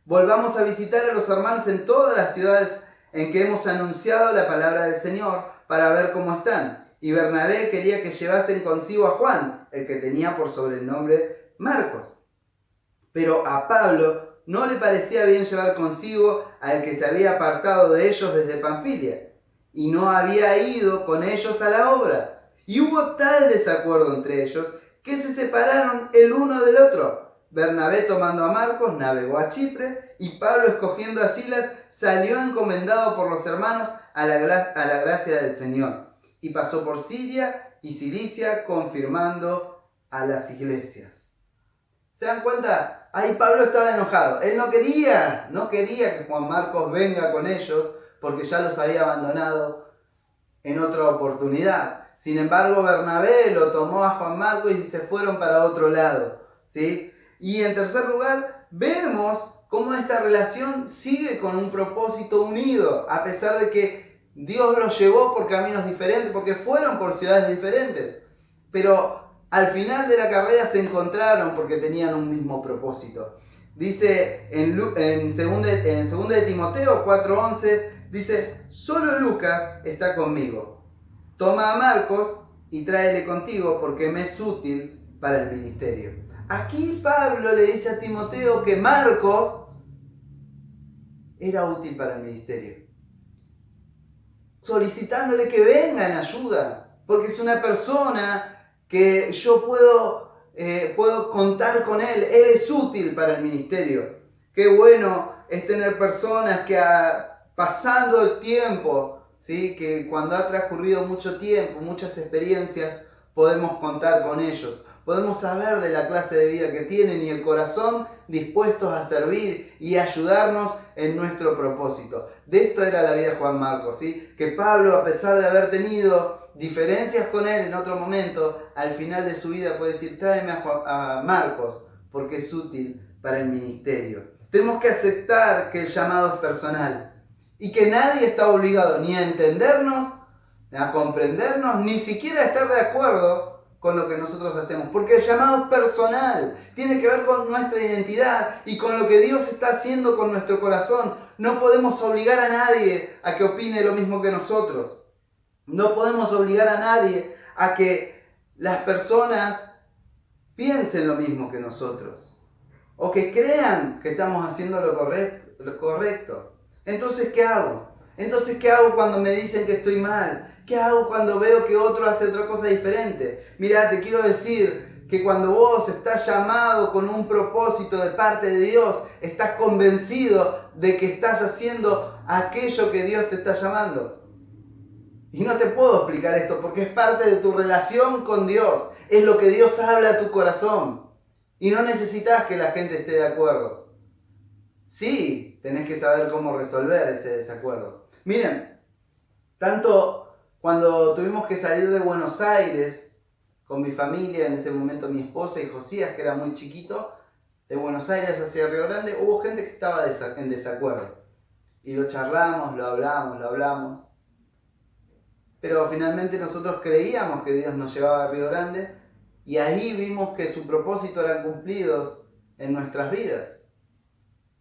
volvamos a visitar a los hermanos en todas las ciudades en que hemos anunciado la palabra del Señor para ver cómo están. Y Bernabé quería que llevasen consigo a Juan, el que tenía por sobrenombre Marcos. Pero a Pablo no le parecía bien llevar consigo al que se había apartado de ellos desde Panfilia, y no había ido con ellos a la obra. Y hubo tal desacuerdo entre ellos que se separaron el uno del otro. Bernabé, tomando a Marcos, navegó a Chipre, y Pablo, escogiendo a Silas, salió encomendado por los hermanos a la gracia del Señor, y pasó por Siria y Cilicia, confirmando a las iglesias. ¿Se dan cuenta? Ahí Pablo estaba enojado. Él no quería que Juan Marcos venga con ellos, porque ya los había abandonado en otra oportunidad. Sin embargo, Bernabé lo tomó a Juan Marcos y se fueron para otro lado, ¿sí? Y en tercer lugar, vemos cómo esta relación sigue con un propósito unido, a pesar de que Dios los llevó por caminos diferentes, porque fueron por ciudades diferentes. Pero al final de la carrera se encontraron porque tenían un mismo propósito. Dice en 2 de Timoteo 4:11, dice: solo Lucas está conmigo. Toma a Marcos y tráele contigo porque me es útil para el ministerio. Aquí Pablo le dice a Timoteo que Marcos era útil para el ministerio, solicitándole que venga en ayuda, porque es una persona que yo puedo contar con él es útil para el ministerio. Qué bueno es tener personas que pasando el tiempo, ¿sí? Que cuando ha transcurrido mucho tiempo, muchas experiencias, podemos contar con ellos. Podemos saber de la clase de vida que tienen y el corazón dispuestos a servir y ayudarnos en nuestro propósito. De esto era la vida de Juan Marcos, ¿sí? Que Pablo, a pesar de haber tenido diferencias con él en otro momento, al final de su vida puede decir: tráeme a Marcos porque es útil para el ministerio. Tenemos que aceptar que el llamado es personal y que nadie está obligado ni a entendernos, a comprendernos, ni siquiera a estar de acuerdo con lo que nosotros hacemos, porque el llamado es personal, tiene que ver con nuestra identidad y con lo que Dios está haciendo con nuestro corazón. No podemos obligar a nadie a que opine lo mismo que nosotros. No podemos obligar a nadie a que las personas piensen lo mismo que nosotros o que crean que estamos haciendo lo correcto. Entonces, ¿qué hago? ¿qué hago cuando me dicen que estoy mal? ¿Qué hago cuando veo que otro hace otra cosa diferente? Mira, te quiero decir que cuando vos estás llamado con un propósito de parte de Dios, estás convencido de que estás haciendo aquello que Dios te está llamando. Y no te puedo explicar esto porque es parte de tu relación con Dios. Es lo que Dios habla a tu corazón. Y no necesitas que la gente esté de acuerdo. Sí, tenés que saber cómo resolver ese desacuerdo. Miren, tanto cuando tuvimos que salir de Buenos Aires con mi familia, en ese momento mi esposa y Josías, que era muy chiquito, de Buenos Aires hacia Río Grande, hubo gente que estaba en desacuerdo. Y lo charlamos, lo hablamos. Pero finalmente nosotros creíamos que Dios nos llevaba a Río Grande y ahí vimos que su propósito eran cumplidos en nuestras vidas.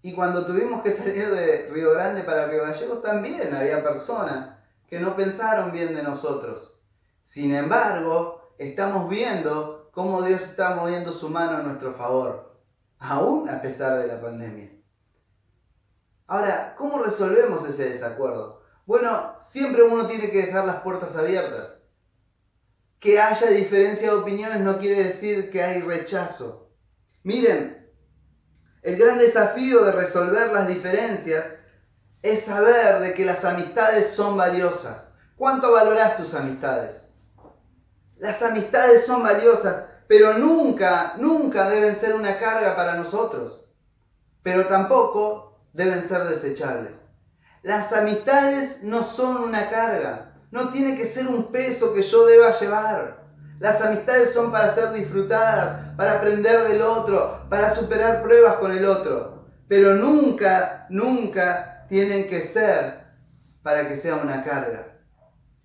Y cuando tuvimos que salir de Río Grande para Río Gallegos también había personas que no pensaron bien de nosotros. Sin embargo, estamos viendo cómo Dios está moviendo su mano a nuestro favor, aún a pesar de la pandemia. Ahora, ¿cómo resolvemos ese desacuerdo? Bueno, siempre uno tiene que dejar las puertas abiertas. Que haya diferencia de opiniones no quiere decir que hay rechazo. Miren, el gran desafío de resolver las diferencias es saber de que las amistades son valiosas. ¿Cuánto valorás tus amistades? Las amistades son valiosas, pero nunca deben ser una carga para nosotros. Pero tampoco deben ser desechables. Las amistades no son una carga. No tiene que ser un peso que yo deba llevar. Las amistades son para ser disfrutadas, para aprender del otro, para superar pruebas con el otro. Pero nunca tienen que ser para que sea una carga.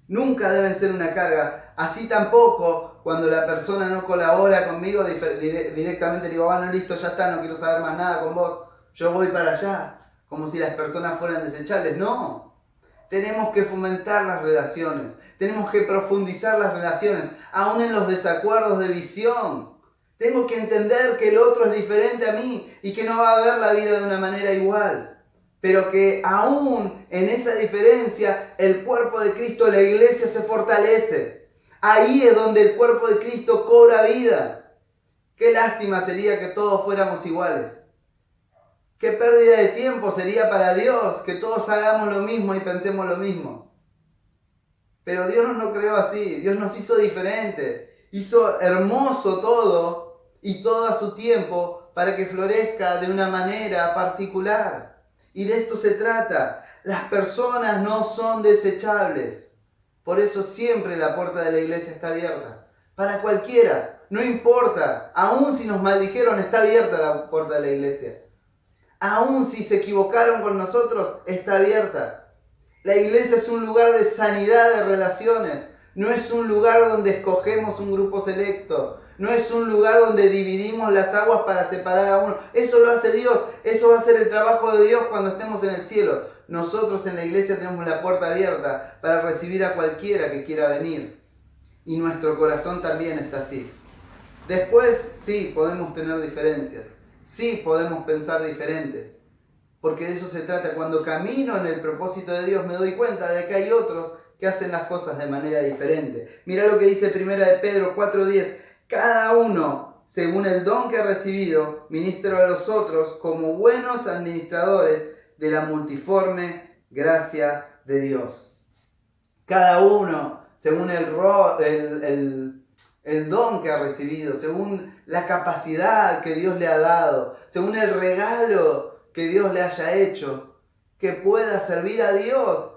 Nunca deben ser una carga. Así tampoco cuando la persona no colabora conmigo, directamente le digo, bueno, listo, ya está, no quiero saber más nada con vos, yo voy para allá, como si las personas fueran desechables. No, tenemos que fomentar las relaciones, tenemos que profundizar las relaciones, aún en los desacuerdos de visión. Tengo que entender que el otro es diferente a mí y que no va a ver la vida de una manera igual, pero que aún en esa diferencia el cuerpo de Cristo, la iglesia, se fortalece. Ahí es donde el cuerpo de Cristo cobra vida. Qué lástima sería que todos fuéramos iguales. Qué pérdida de tiempo sería para Dios que todos hagamos lo mismo y pensemos lo mismo. Pero Dios no creó así, Dios nos hizo diferentes. Hizo hermoso todo y todo a su tiempo para que florezca de una manera particular. Y de esto se trata. Las personas no son desechables. Por eso siempre la puerta de la iglesia está abierta. Para cualquiera, no importa. Aún si nos maldijeron, está abierta la puerta de la iglesia. Aún si se equivocaron con nosotros, está abierta. La iglesia es un lugar de sanidad de relaciones. No es un lugar donde escogemos un grupo selecto. No es un lugar donde dividimos las aguas para separar a uno. Eso lo hace Dios. Eso va a ser el trabajo de Dios cuando estemos en el cielo. Nosotros en la iglesia tenemos la puerta abierta para recibir a cualquiera que quiera venir. Y nuestro corazón también está así. Después, sí, podemos tener diferencias. Sí, podemos pensar diferente. Porque de eso se trata. Cuando camino en el propósito de Dios me doy cuenta de que hay otros que hacen las cosas de manera diferente. Mirá lo que dice 1 de Pedro 4:10. Cada uno, según el don que ha recibido, ministra a los otros como buenos administradores de la multiforme gracia de Dios. Cada uno, según el don que ha recibido, según la capacidad que Dios le ha dado, según el regalo que Dios le haya hecho, que pueda servir a Dios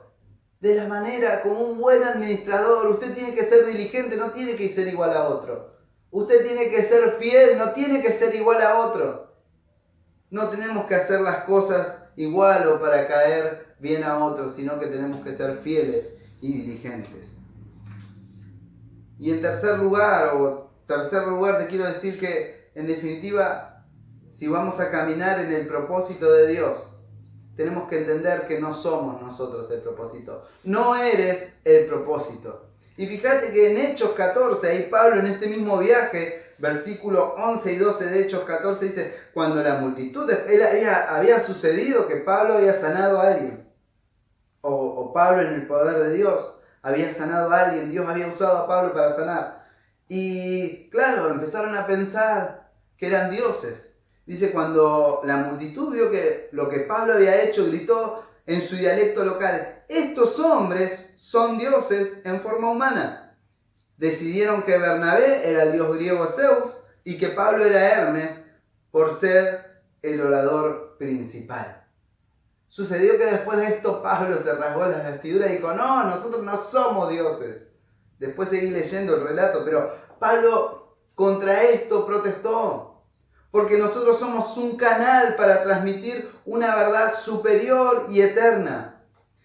de la manera como un buen administrador. Usted tiene que ser diligente, no tiene que ser igual a otro. Usted tiene que ser fiel, no tiene que ser igual a otro. No tenemos que hacer las cosas igual o para caer bien a otros, sino que tenemos que ser fieles y diligentes. Y en tercer lugar te quiero decir que, en definitiva, si vamos a caminar en el propósito de Dios, tenemos que entender que no somos nosotros el propósito. No eres el propósito. Y fíjate que en Hechos 14, ahí Pablo en este mismo viaje, versículo 11 y 12 de Hechos 14 dice, cuando la multitud, había sucedido que Pablo había sanado a alguien. O Pablo en el poder de Dios había sanado a alguien. Dios había usado a Pablo para sanar. Y claro, empezaron a pensar que eran dioses. Dice, cuando la multitud vio que lo que Pablo había hecho, gritó en su dialecto local, estos hombres son dioses en forma humana. Decidieron que Bernabé era el dios griego Zeus y que Pablo era Hermes por ser el orador principal. Sucedió que después de esto Pablo se rasgó las vestiduras y dijo, no, nosotros no somos dioses. Después seguí leyendo el relato, pero Pablo contra esto protestó. Porque nosotros somos un canal para transmitir una verdad superior y eterna.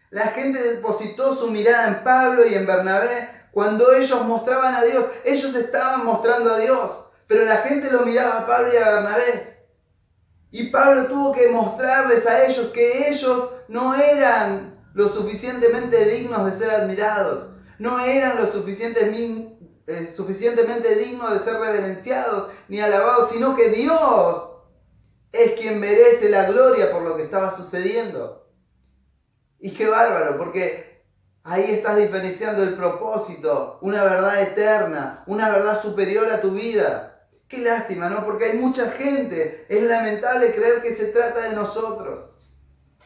La gente depositó su mirada en Pablo y en Bernabé cuando ellos mostraban a Dios. Ellos estaban mostrando a Dios, pero la gente lo miraba a Pablo y a Bernabé. Y Pablo tuvo que mostrarles a ellos que ellos no eran lo suficientemente dignos de ser admirados. No eran lo suficientemente dignos de ser reverenciados ni alabados, sino que Dios es quien merece la gloria por lo que estaba sucediendo. Y qué bárbaro, porque ahí estás diferenciando el propósito, una verdad eterna, una verdad superior a tu vida. Qué lástima, ¿no? Porque hay mucha gente, es lamentable creer que se trata de nosotros.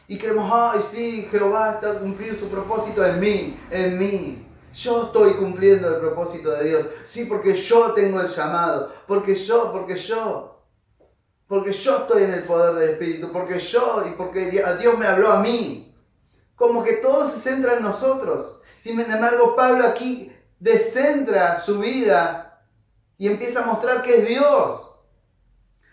Y creemos, ay sí, Jehová está cumpliendo su propósito en mí. Yo estoy cumpliendo el propósito de Dios. Sí, porque yo tengo el llamado. Porque yo estoy en el poder del Espíritu. Porque Dios me habló a mí. Como que todo se centra en nosotros. Sin embargo, Pablo aquí descentra su vida y empieza a mostrar que es Dios.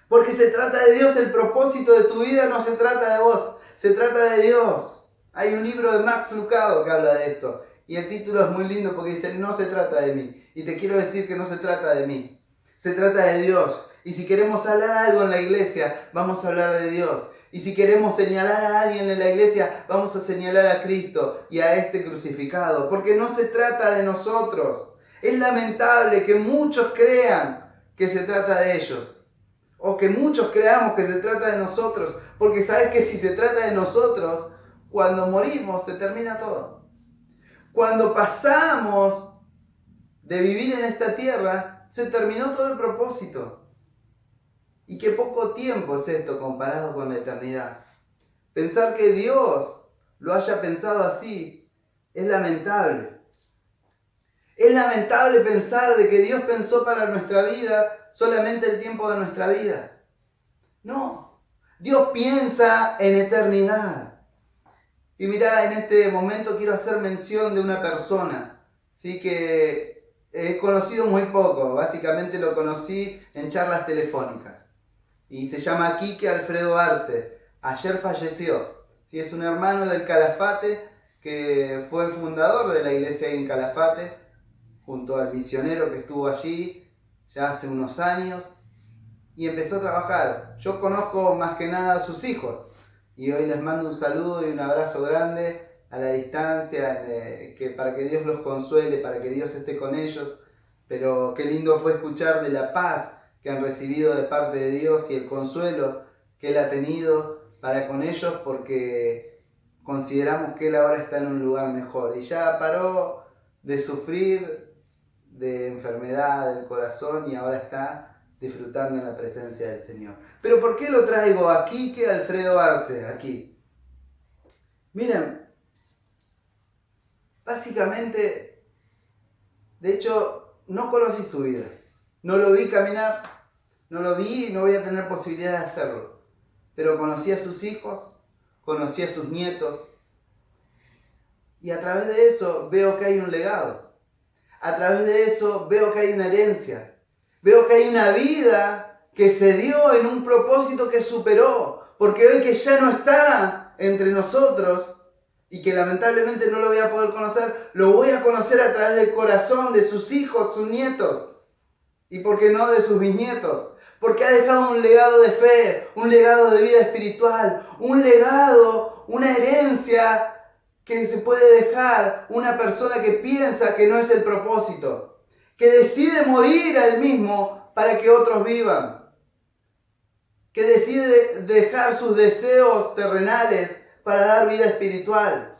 Porque se trata de Dios. El propósito de tu vida no se trata de vos. Se trata de Dios. Hay un libro de Max Lucado que habla de esto. Y el título es muy lindo porque dice, no se trata de mí. Y te quiero decir que no se trata de mí. Se trata de Dios. Y si queremos hablar algo en la iglesia, vamos a hablar de Dios. Y si queremos señalar a alguien en la iglesia, vamos a señalar a Cristo y a este crucificado. Porque no se trata de nosotros. Es lamentable que muchos crean que se trata de ellos. O que muchos creamos que se trata de nosotros. Porque sabes que si se trata de nosotros, cuando morimos se termina todo. Cuando pasamos de vivir en esta tierra, se terminó todo el propósito. Y qué poco tiempo es esto comparado con la eternidad. Pensar que Dios lo haya pensado así es lamentable. Es lamentable pensar de que Dios pensó para nuestra vida solamente el tiempo de nuestra vida. No, Dios piensa en eternidad. Y mirá, en este momento quiero hacer mención de una persona, ¿sí? Que he conocido muy poco, básicamente lo conocí en charlas telefónicas. Y se llama Quique Alfredo Arce. Ayer falleció. ¿Sí? Es un hermano del Calafate que fue el fundador de la iglesia en Calafate, junto al misionero que estuvo allí ya hace unos años. Y empezó a trabajar. Yo conozco más que nada a sus hijos. Y hoy les mando un saludo y un abrazo grande a la distancia, para que Dios los consuele, para que Dios esté con ellos. Pero qué lindo fue escuchar de la paz que han recibido de parte de Dios y el consuelo que Él ha tenido para con ellos, porque consideramos que Él ahora está en un lugar mejor y ya paró de sufrir de enfermedad del corazón y ahora está disfrutando en la presencia del Señor. Pero ¿por qué lo traigo aquí que Alfredo Arce? Aquí. Miren, básicamente, de hecho, no conocí su vida. No lo vi caminar, no lo vi y no voy a tener posibilidad de hacerlo. Pero conocí a sus hijos, conocí a sus nietos. Y a través de eso veo que hay un legado. A través de eso veo que hay una herencia. Veo que hay una vida que se dio en un propósito que superó. Porque hoy que ya no está entre nosotros y que lamentablemente no lo voy a poder conocer, lo voy a conocer a través del corazón de sus hijos, sus nietos. Y por qué no de sus bisnietos. Porque ha dejado un legado de fe, un legado de vida espiritual, un legado, una herencia que se puede dejar una persona que piensa que no es el propósito, que decide morir a él mismo para que otros vivan, que decide dejar sus deseos terrenales para dar vida espiritual.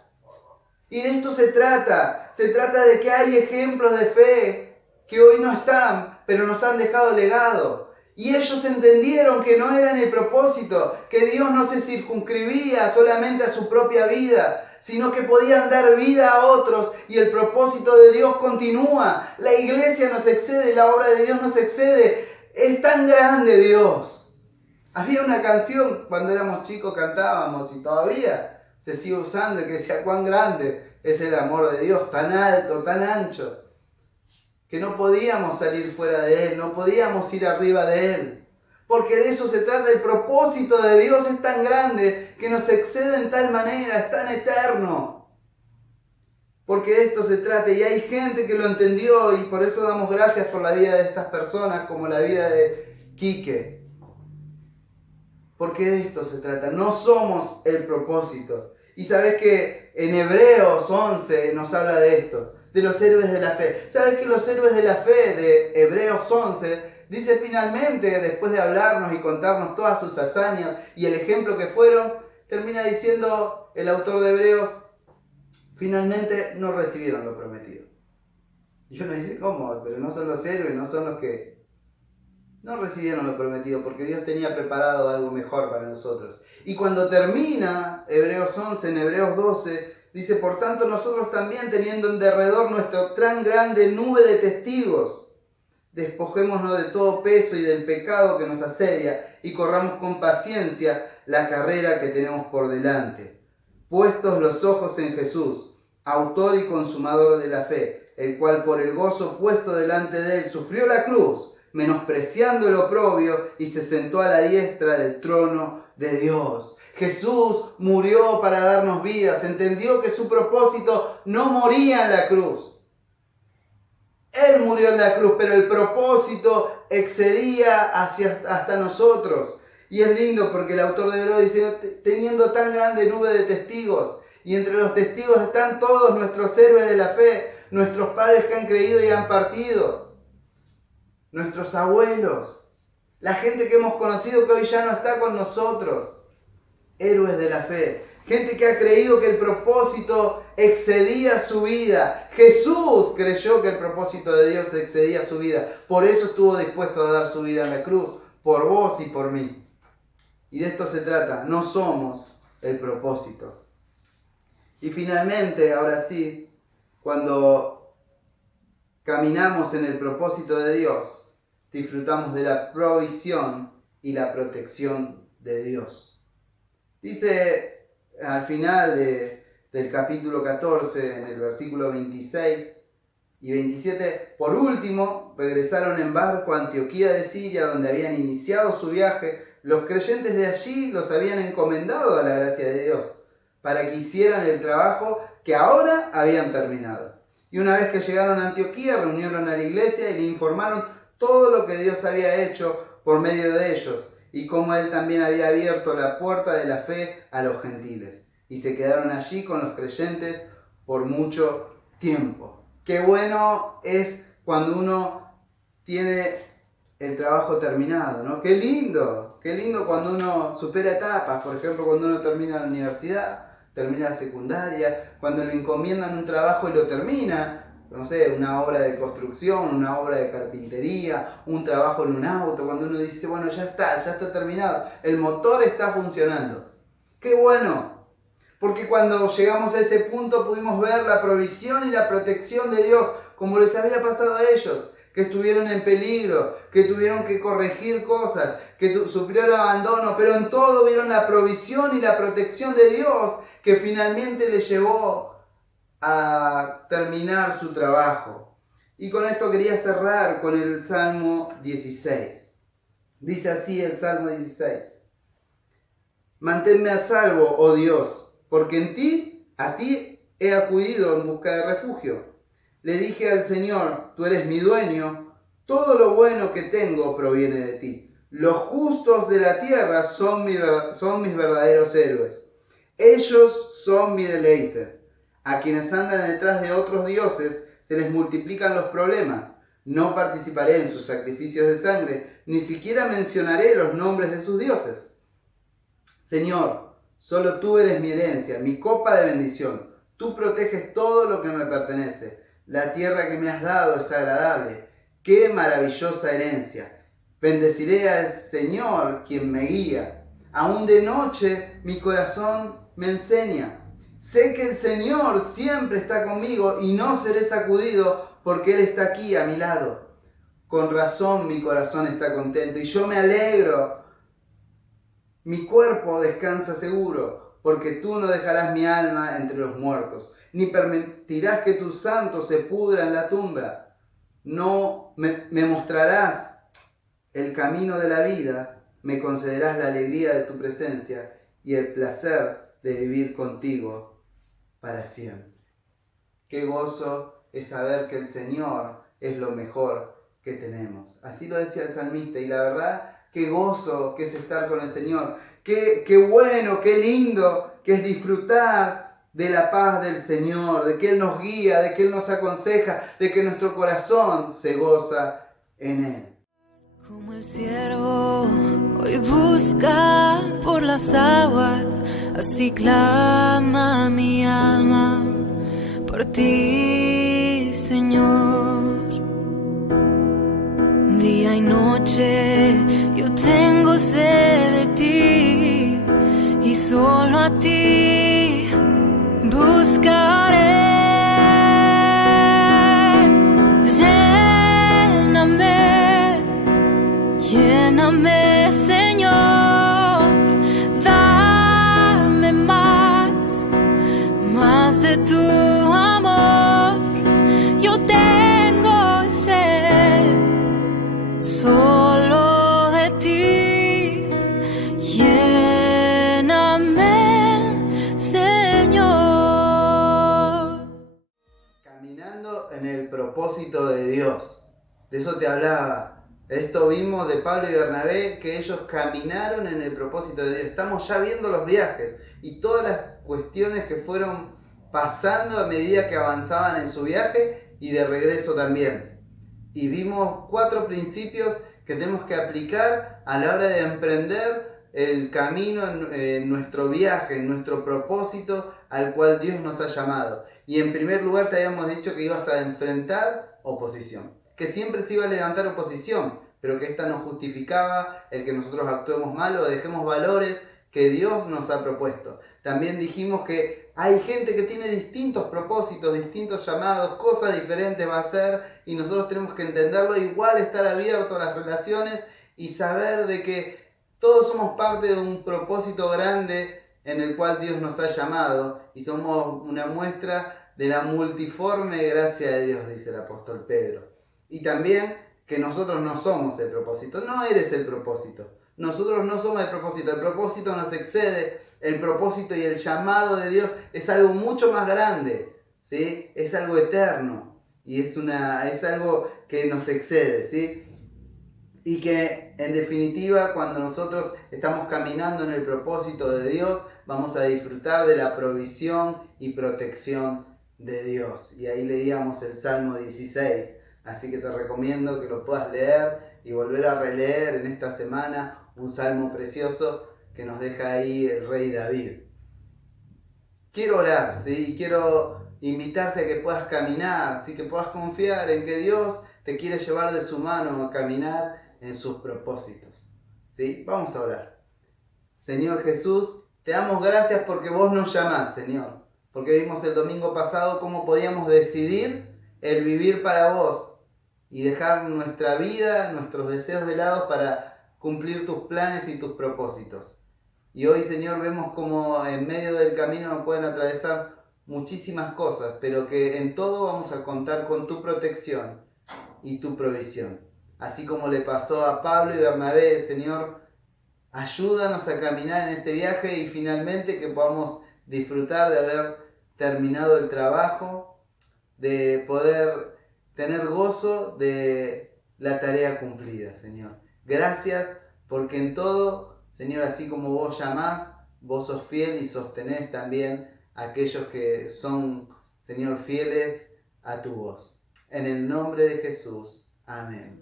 Y de esto se trata de que hay ejemplos de fe que hoy no están, pero nos han dejado legado. Y ellos entendieron que no eran el propósito, que Dios no se circunscribía solamente a su propia vida, sino que podían dar vida a otros y el propósito de Dios continúa. La iglesia nos excede, la obra de Dios nos excede. Es tan grande Dios. Había una canción cuando éramos chicos, cantábamos y todavía se sigue usando, que decía cuán grande es el amor de Dios, tan alto, tan ancho, que no podíamos salir fuera de Él, no podíamos ir arriba de Él. Porque de eso se trata, el propósito de Dios es tan grande que nos excede en tal manera, es tan eterno. Porque de esto se trata y hay gente que lo entendió y por eso damos gracias por la vida de estas personas como la vida de Quique. Porque de esto se trata, no somos el propósito. Y sabes que en Hebreos 11 nos habla de esto, de los héroes de la fe. ¿Sabes que los héroes de la fe de Hebreos 11 dice finalmente, después de hablarnos y contarnos todas sus hazañas y el ejemplo que fueron, termina diciendo el autor de Hebreos, finalmente no recibieron lo prometido? Y uno dice, ¿cómo? Pero no son los héroes, no son los que no recibieron lo prometido, porque Dios tenía preparado algo mejor para nosotros. Y cuando termina Hebreos 11, en Hebreos 12, dice, por tanto nosotros también, teniendo en derredor nuestra tan grande nube de testigos, despojémonos de todo peso y del pecado que nos asedia y corramos con paciencia la carrera que tenemos por delante, puestos los ojos en Jesús, autor y consumador de la fe, el cual por el gozo puesto delante de él sufrió la cruz, menospreciando el oprobio, y se sentó a la diestra del trono de Dios. Jesús murió para darnos vidas, entendió que su propósito no moría en la cruz. Él murió en la cruz, pero el propósito excedía hasta nosotros. Y es lindo porque el autor de Hebreos dice, teniendo tan grande nube de testigos, y entre los testigos están todos nuestros héroes de la fe, nuestros padres que han creído y han partido, nuestros abuelos, la gente que hemos conocido que hoy ya no está con nosotros, héroes de la fe, gente que ha creído que el propósito excedía su vida. Jesús creyó que el propósito de Dios excedía su vida, por eso estuvo dispuesto a dar su vida en la cruz, por vos y por mí. Y de esto se trata, no somos el propósito. Y finalmente, ahora sí, cuando caminamos en el propósito de Dios, disfrutamos de la provisión y la protección de Dios. Dice al final del capítulo 14, en el versículo 26 y 27, por último, regresaron en barco a Antioquía de Siria, donde habían iniciado su viaje. Los creyentes de allí los habían encomendado a la gracia de Dios, para que hicieran el trabajo que ahora habían terminado. Y una vez que llegaron a Antioquía, reunieron a la iglesia y le informaron todo lo que Dios había hecho por medio de ellos, y cómo Él también había abierto la puerta de la fe a los gentiles. Y se quedaron allí con los creyentes por mucho tiempo. Qué bueno es cuando uno tiene el trabajo terminado, ¿no? Qué lindo cuando uno supera etapas, por ejemplo, cuando uno termina la universidad, termina la secundaria, cuando le encomiendan un trabajo y lo termina, no sé, una obra de construcción, una obra de carpintería, un trabajo en un auto, cuando uno dice, bueno, ya está terminado, el motor está funcionando. ¡Qué bueno! Porque cuando llegamos a ese punto pudimos ver la provisión y la protección de Dios, como les había pasado a ellos, que estuvieron en peligro, que tuvieron que corregir cosas, que sufrieron abandono, pero en todo vieron la provisión y la protección de Dios, que finalmente les llevó a terminar su trabajo. Y con esto quería cerrar con el Salmo 16. Dice así el Salmo 16. Manténme a salvo, oh Dios, porque a ti he acudido en busca de refugio. Le dije al Señor, tú eres mi dueño, todo lo bueno que tengo proviene de ti. Los justos de la tierra son mis verdaderos héroes. Ellos son mi deleite. A quienes andan detrás de otros dioses se les multiplican los problemas. No participaré en sus sacrificios de sangre, ni siquiera mencionaré los nombres de sus dioses. Señor, solo tú eres mi herencia, mi copa de bendición. Tú proteges todo lo que me pertenece. La tierra que me has dado es agradable. ¡Qué maravillosa herencia! Bendeciré al Señor, quien me guía. Aún de noche mi corazón me enseña. Sé que el Señor siempre está conmigo y no seré sacudido porque Él está aquí a mi lado. Con razón mi corazón está contento y yo me alegro. Mi cuerpo descansa seguro, porque tú no dejarás mi alma entre los muertos, ni permitirás que tu santo se pudra en la tumba. No me mostrarás el camino de la vida, me concederás la alegría de tu presencia y el placer de vivir contigo para siempre. Qué gozo es saber que el Señor es lo mejor que tenemos. Así lo decía el salmista, y la verdad, qué gozo que es estar con el Señor. Qué bueno, qué lindo que es disfrutar de la paz del Señor, de que Él nos guía, de que Él nos aconseja, de que nuestro corazón se goza en Él. Como el ciervo hoy busca por las aguas, así clama mi alma por ti, Señor. Día y noche yo tengo sed de ti y solo a ti buscaré. Lléname, Señor, dame más de tu amor. Yo tengo sed. propósito de Dios. De eso te hablaba. Esto vimos de Pablo y Bernabé, que ellos caminaron en el propósito de Dios. Estamos ya viendo los viajes y todas las cuestiones que fueron pasando a medida que avanzaban en su viaje y de regreso también. Y vimos 4 principios que tenemos que aplicar a la hora de emprender el camino en nuestro viaje, en nuestro propósito al cual Dios nos ha llamado. Y en primer lugar te habíamos dicho que ibas a enfrentar oposición, que siempre se iba a levantar oposición, pero que esta no justificaba el que nosotros actuemos mal o dejemos valores que Dios nos ha propuesto. También dijimos que hay gente que tiene distintos propósitos, distintos llamados, cosas diferentes va a hacer, y nosotros tenemos que entenderlo, igual estar abiertos a las relaciones y saber de que todos somos parte de un propósito grande en el cual Dios nos ha llamado y somos una muestra de la multiforme gracia de Dios, dice el apóstol Pedro. Y también que nosotros no somos el propósito, no eres el propósito. Nosotros no somos el propósito nos excede, el propósito y el llamado de Dios es algo mucho más grande, ¿sí? Es algo eterno y es algo que nos excede, ¿sí? Y que en definitiva cuando nosotros estamos caminando en el propósito de Dios vamos a disfrutar de la provisión y protección de Dios. Y ahí leíamos el Salmo 16, así que te recomiendo que lo puedas leer y volver a releer en esta semana un salmo precioso que nos deja ahí el rey David. Quiero orar, ¿sí? Y quiero invitarte a que puedas caminar, ¿sí? Que puedas confiar en que Dios te quiere llevar de su mano a caminar en sus propósitos, ¿sí? Vamos a orar. Señor Jesús, te damos gracias porque vos nos llamás, Señor. Porque vimos el domingo pasado cómo podíamos decidir el vivir para vos y dejar nuestra vida, nuestros deseos de lado para cumplir tus planes y tus propósitos. Y hoy, Señor, vemos como en medio del camino nos pueden atravesar muchísimas cosas, pero que en todo vamos a contar con tu protección y tu provisión. Así como le pasó a Pablo y Bernabé, Señor, ayúdanos a caminar en este viaje y finalmente que podamos disfrutar de haber terminado el trabajo, de poder tener gozo de la tarea cumplida, Señor. Gracias porque en todo, Señor, así como vos llamás, vos sos fiel y sostenés también a aquellos que son, Señor, fieles a tu voz. En el nombre de Jesús. Amén.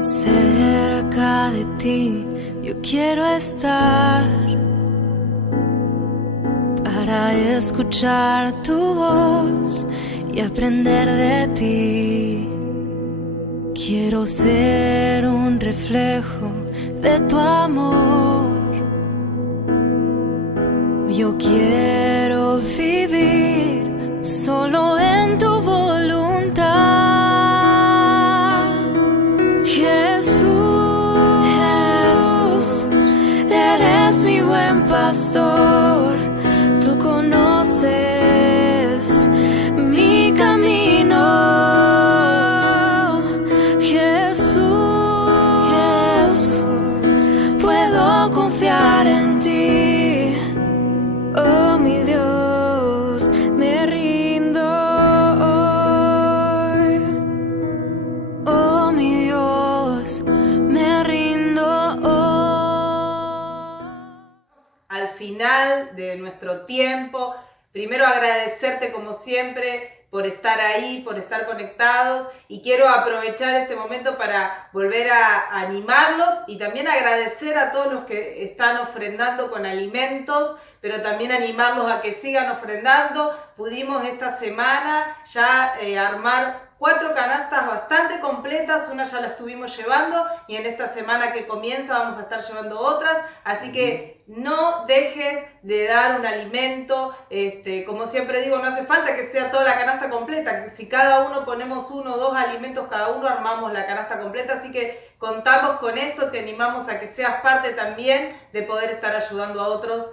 Cerca de ti yo quiero estar para escuchar tu voz y aprender de ti. Quiero ser un reflejo de tu amor. Yo quiero vivir solo en tu voluntad. Jesús, eres mi buen pastor. Tú conoces mi camino. Confiar en ti, oh mi Dios, me rindo hoy, oh mi Dios, me rindo hoy. Al final de nuestro tiempo, primero agradecerte como siempre por estar ahí, por estar conectados, y quiero aprovechar este momento para volver a animarlos y también agradecer a todos los que están ofrendando con alimentos, pero también animarlos a que sigan ofrendando. Pudimos esta semana ya armar 4 canastas bastante completas, una ya la estuvimos llevando y en esta semana que comienza vamos a estar llevando otras, así que no dejes de dar un alimento. Como siempre digo, no hace falta que sea toda la canasta completa, si cada uno ponemos 1 o 2 alimentos cada uno, armamos la canasta completa, así que contamos con esto, te animamos a que seas parte también de poder estar ayudando a otros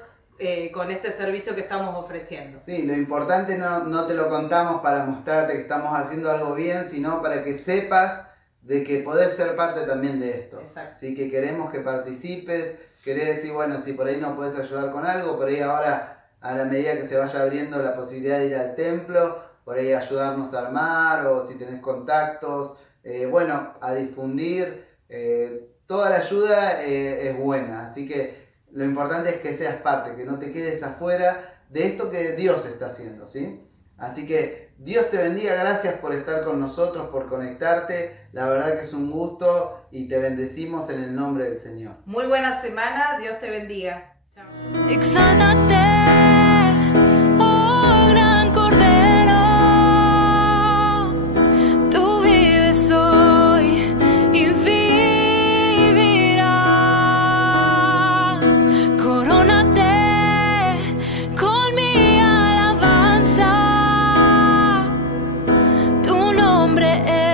con este servicio que estamos ofreciendo. Sí, lo importante no te lo contamos para mostrarte que estamos haciendo algo bien, sino para que sepas de que podés ser parte también de esto. Exacto. Así que queremos que participes, querés decir, bueno, si por ahí no podés ayudar con algo, por ahí ahora a la medida que se vaya abriendo la posibilidad de ir al templo, por ahí ayudarnos a armar, o si tenés contactos, bueno, a difundir. Toda la ayuda es buena, así que lo importante es que seas parte, que no te quedes afuera de esto que Dios está haciendo, ¿sí? Así que Dios te bendiga, gracias por estar con nosotros, por conectarte, la verdad que es un gusto y te bendecimos en el nombre del Señor. Muy buena semana, Dios te bendiga. Chao. Exáltate, oh gran Cordero, tú vives hoy y vivirás. Corónate con mi alabanza, tu nombre es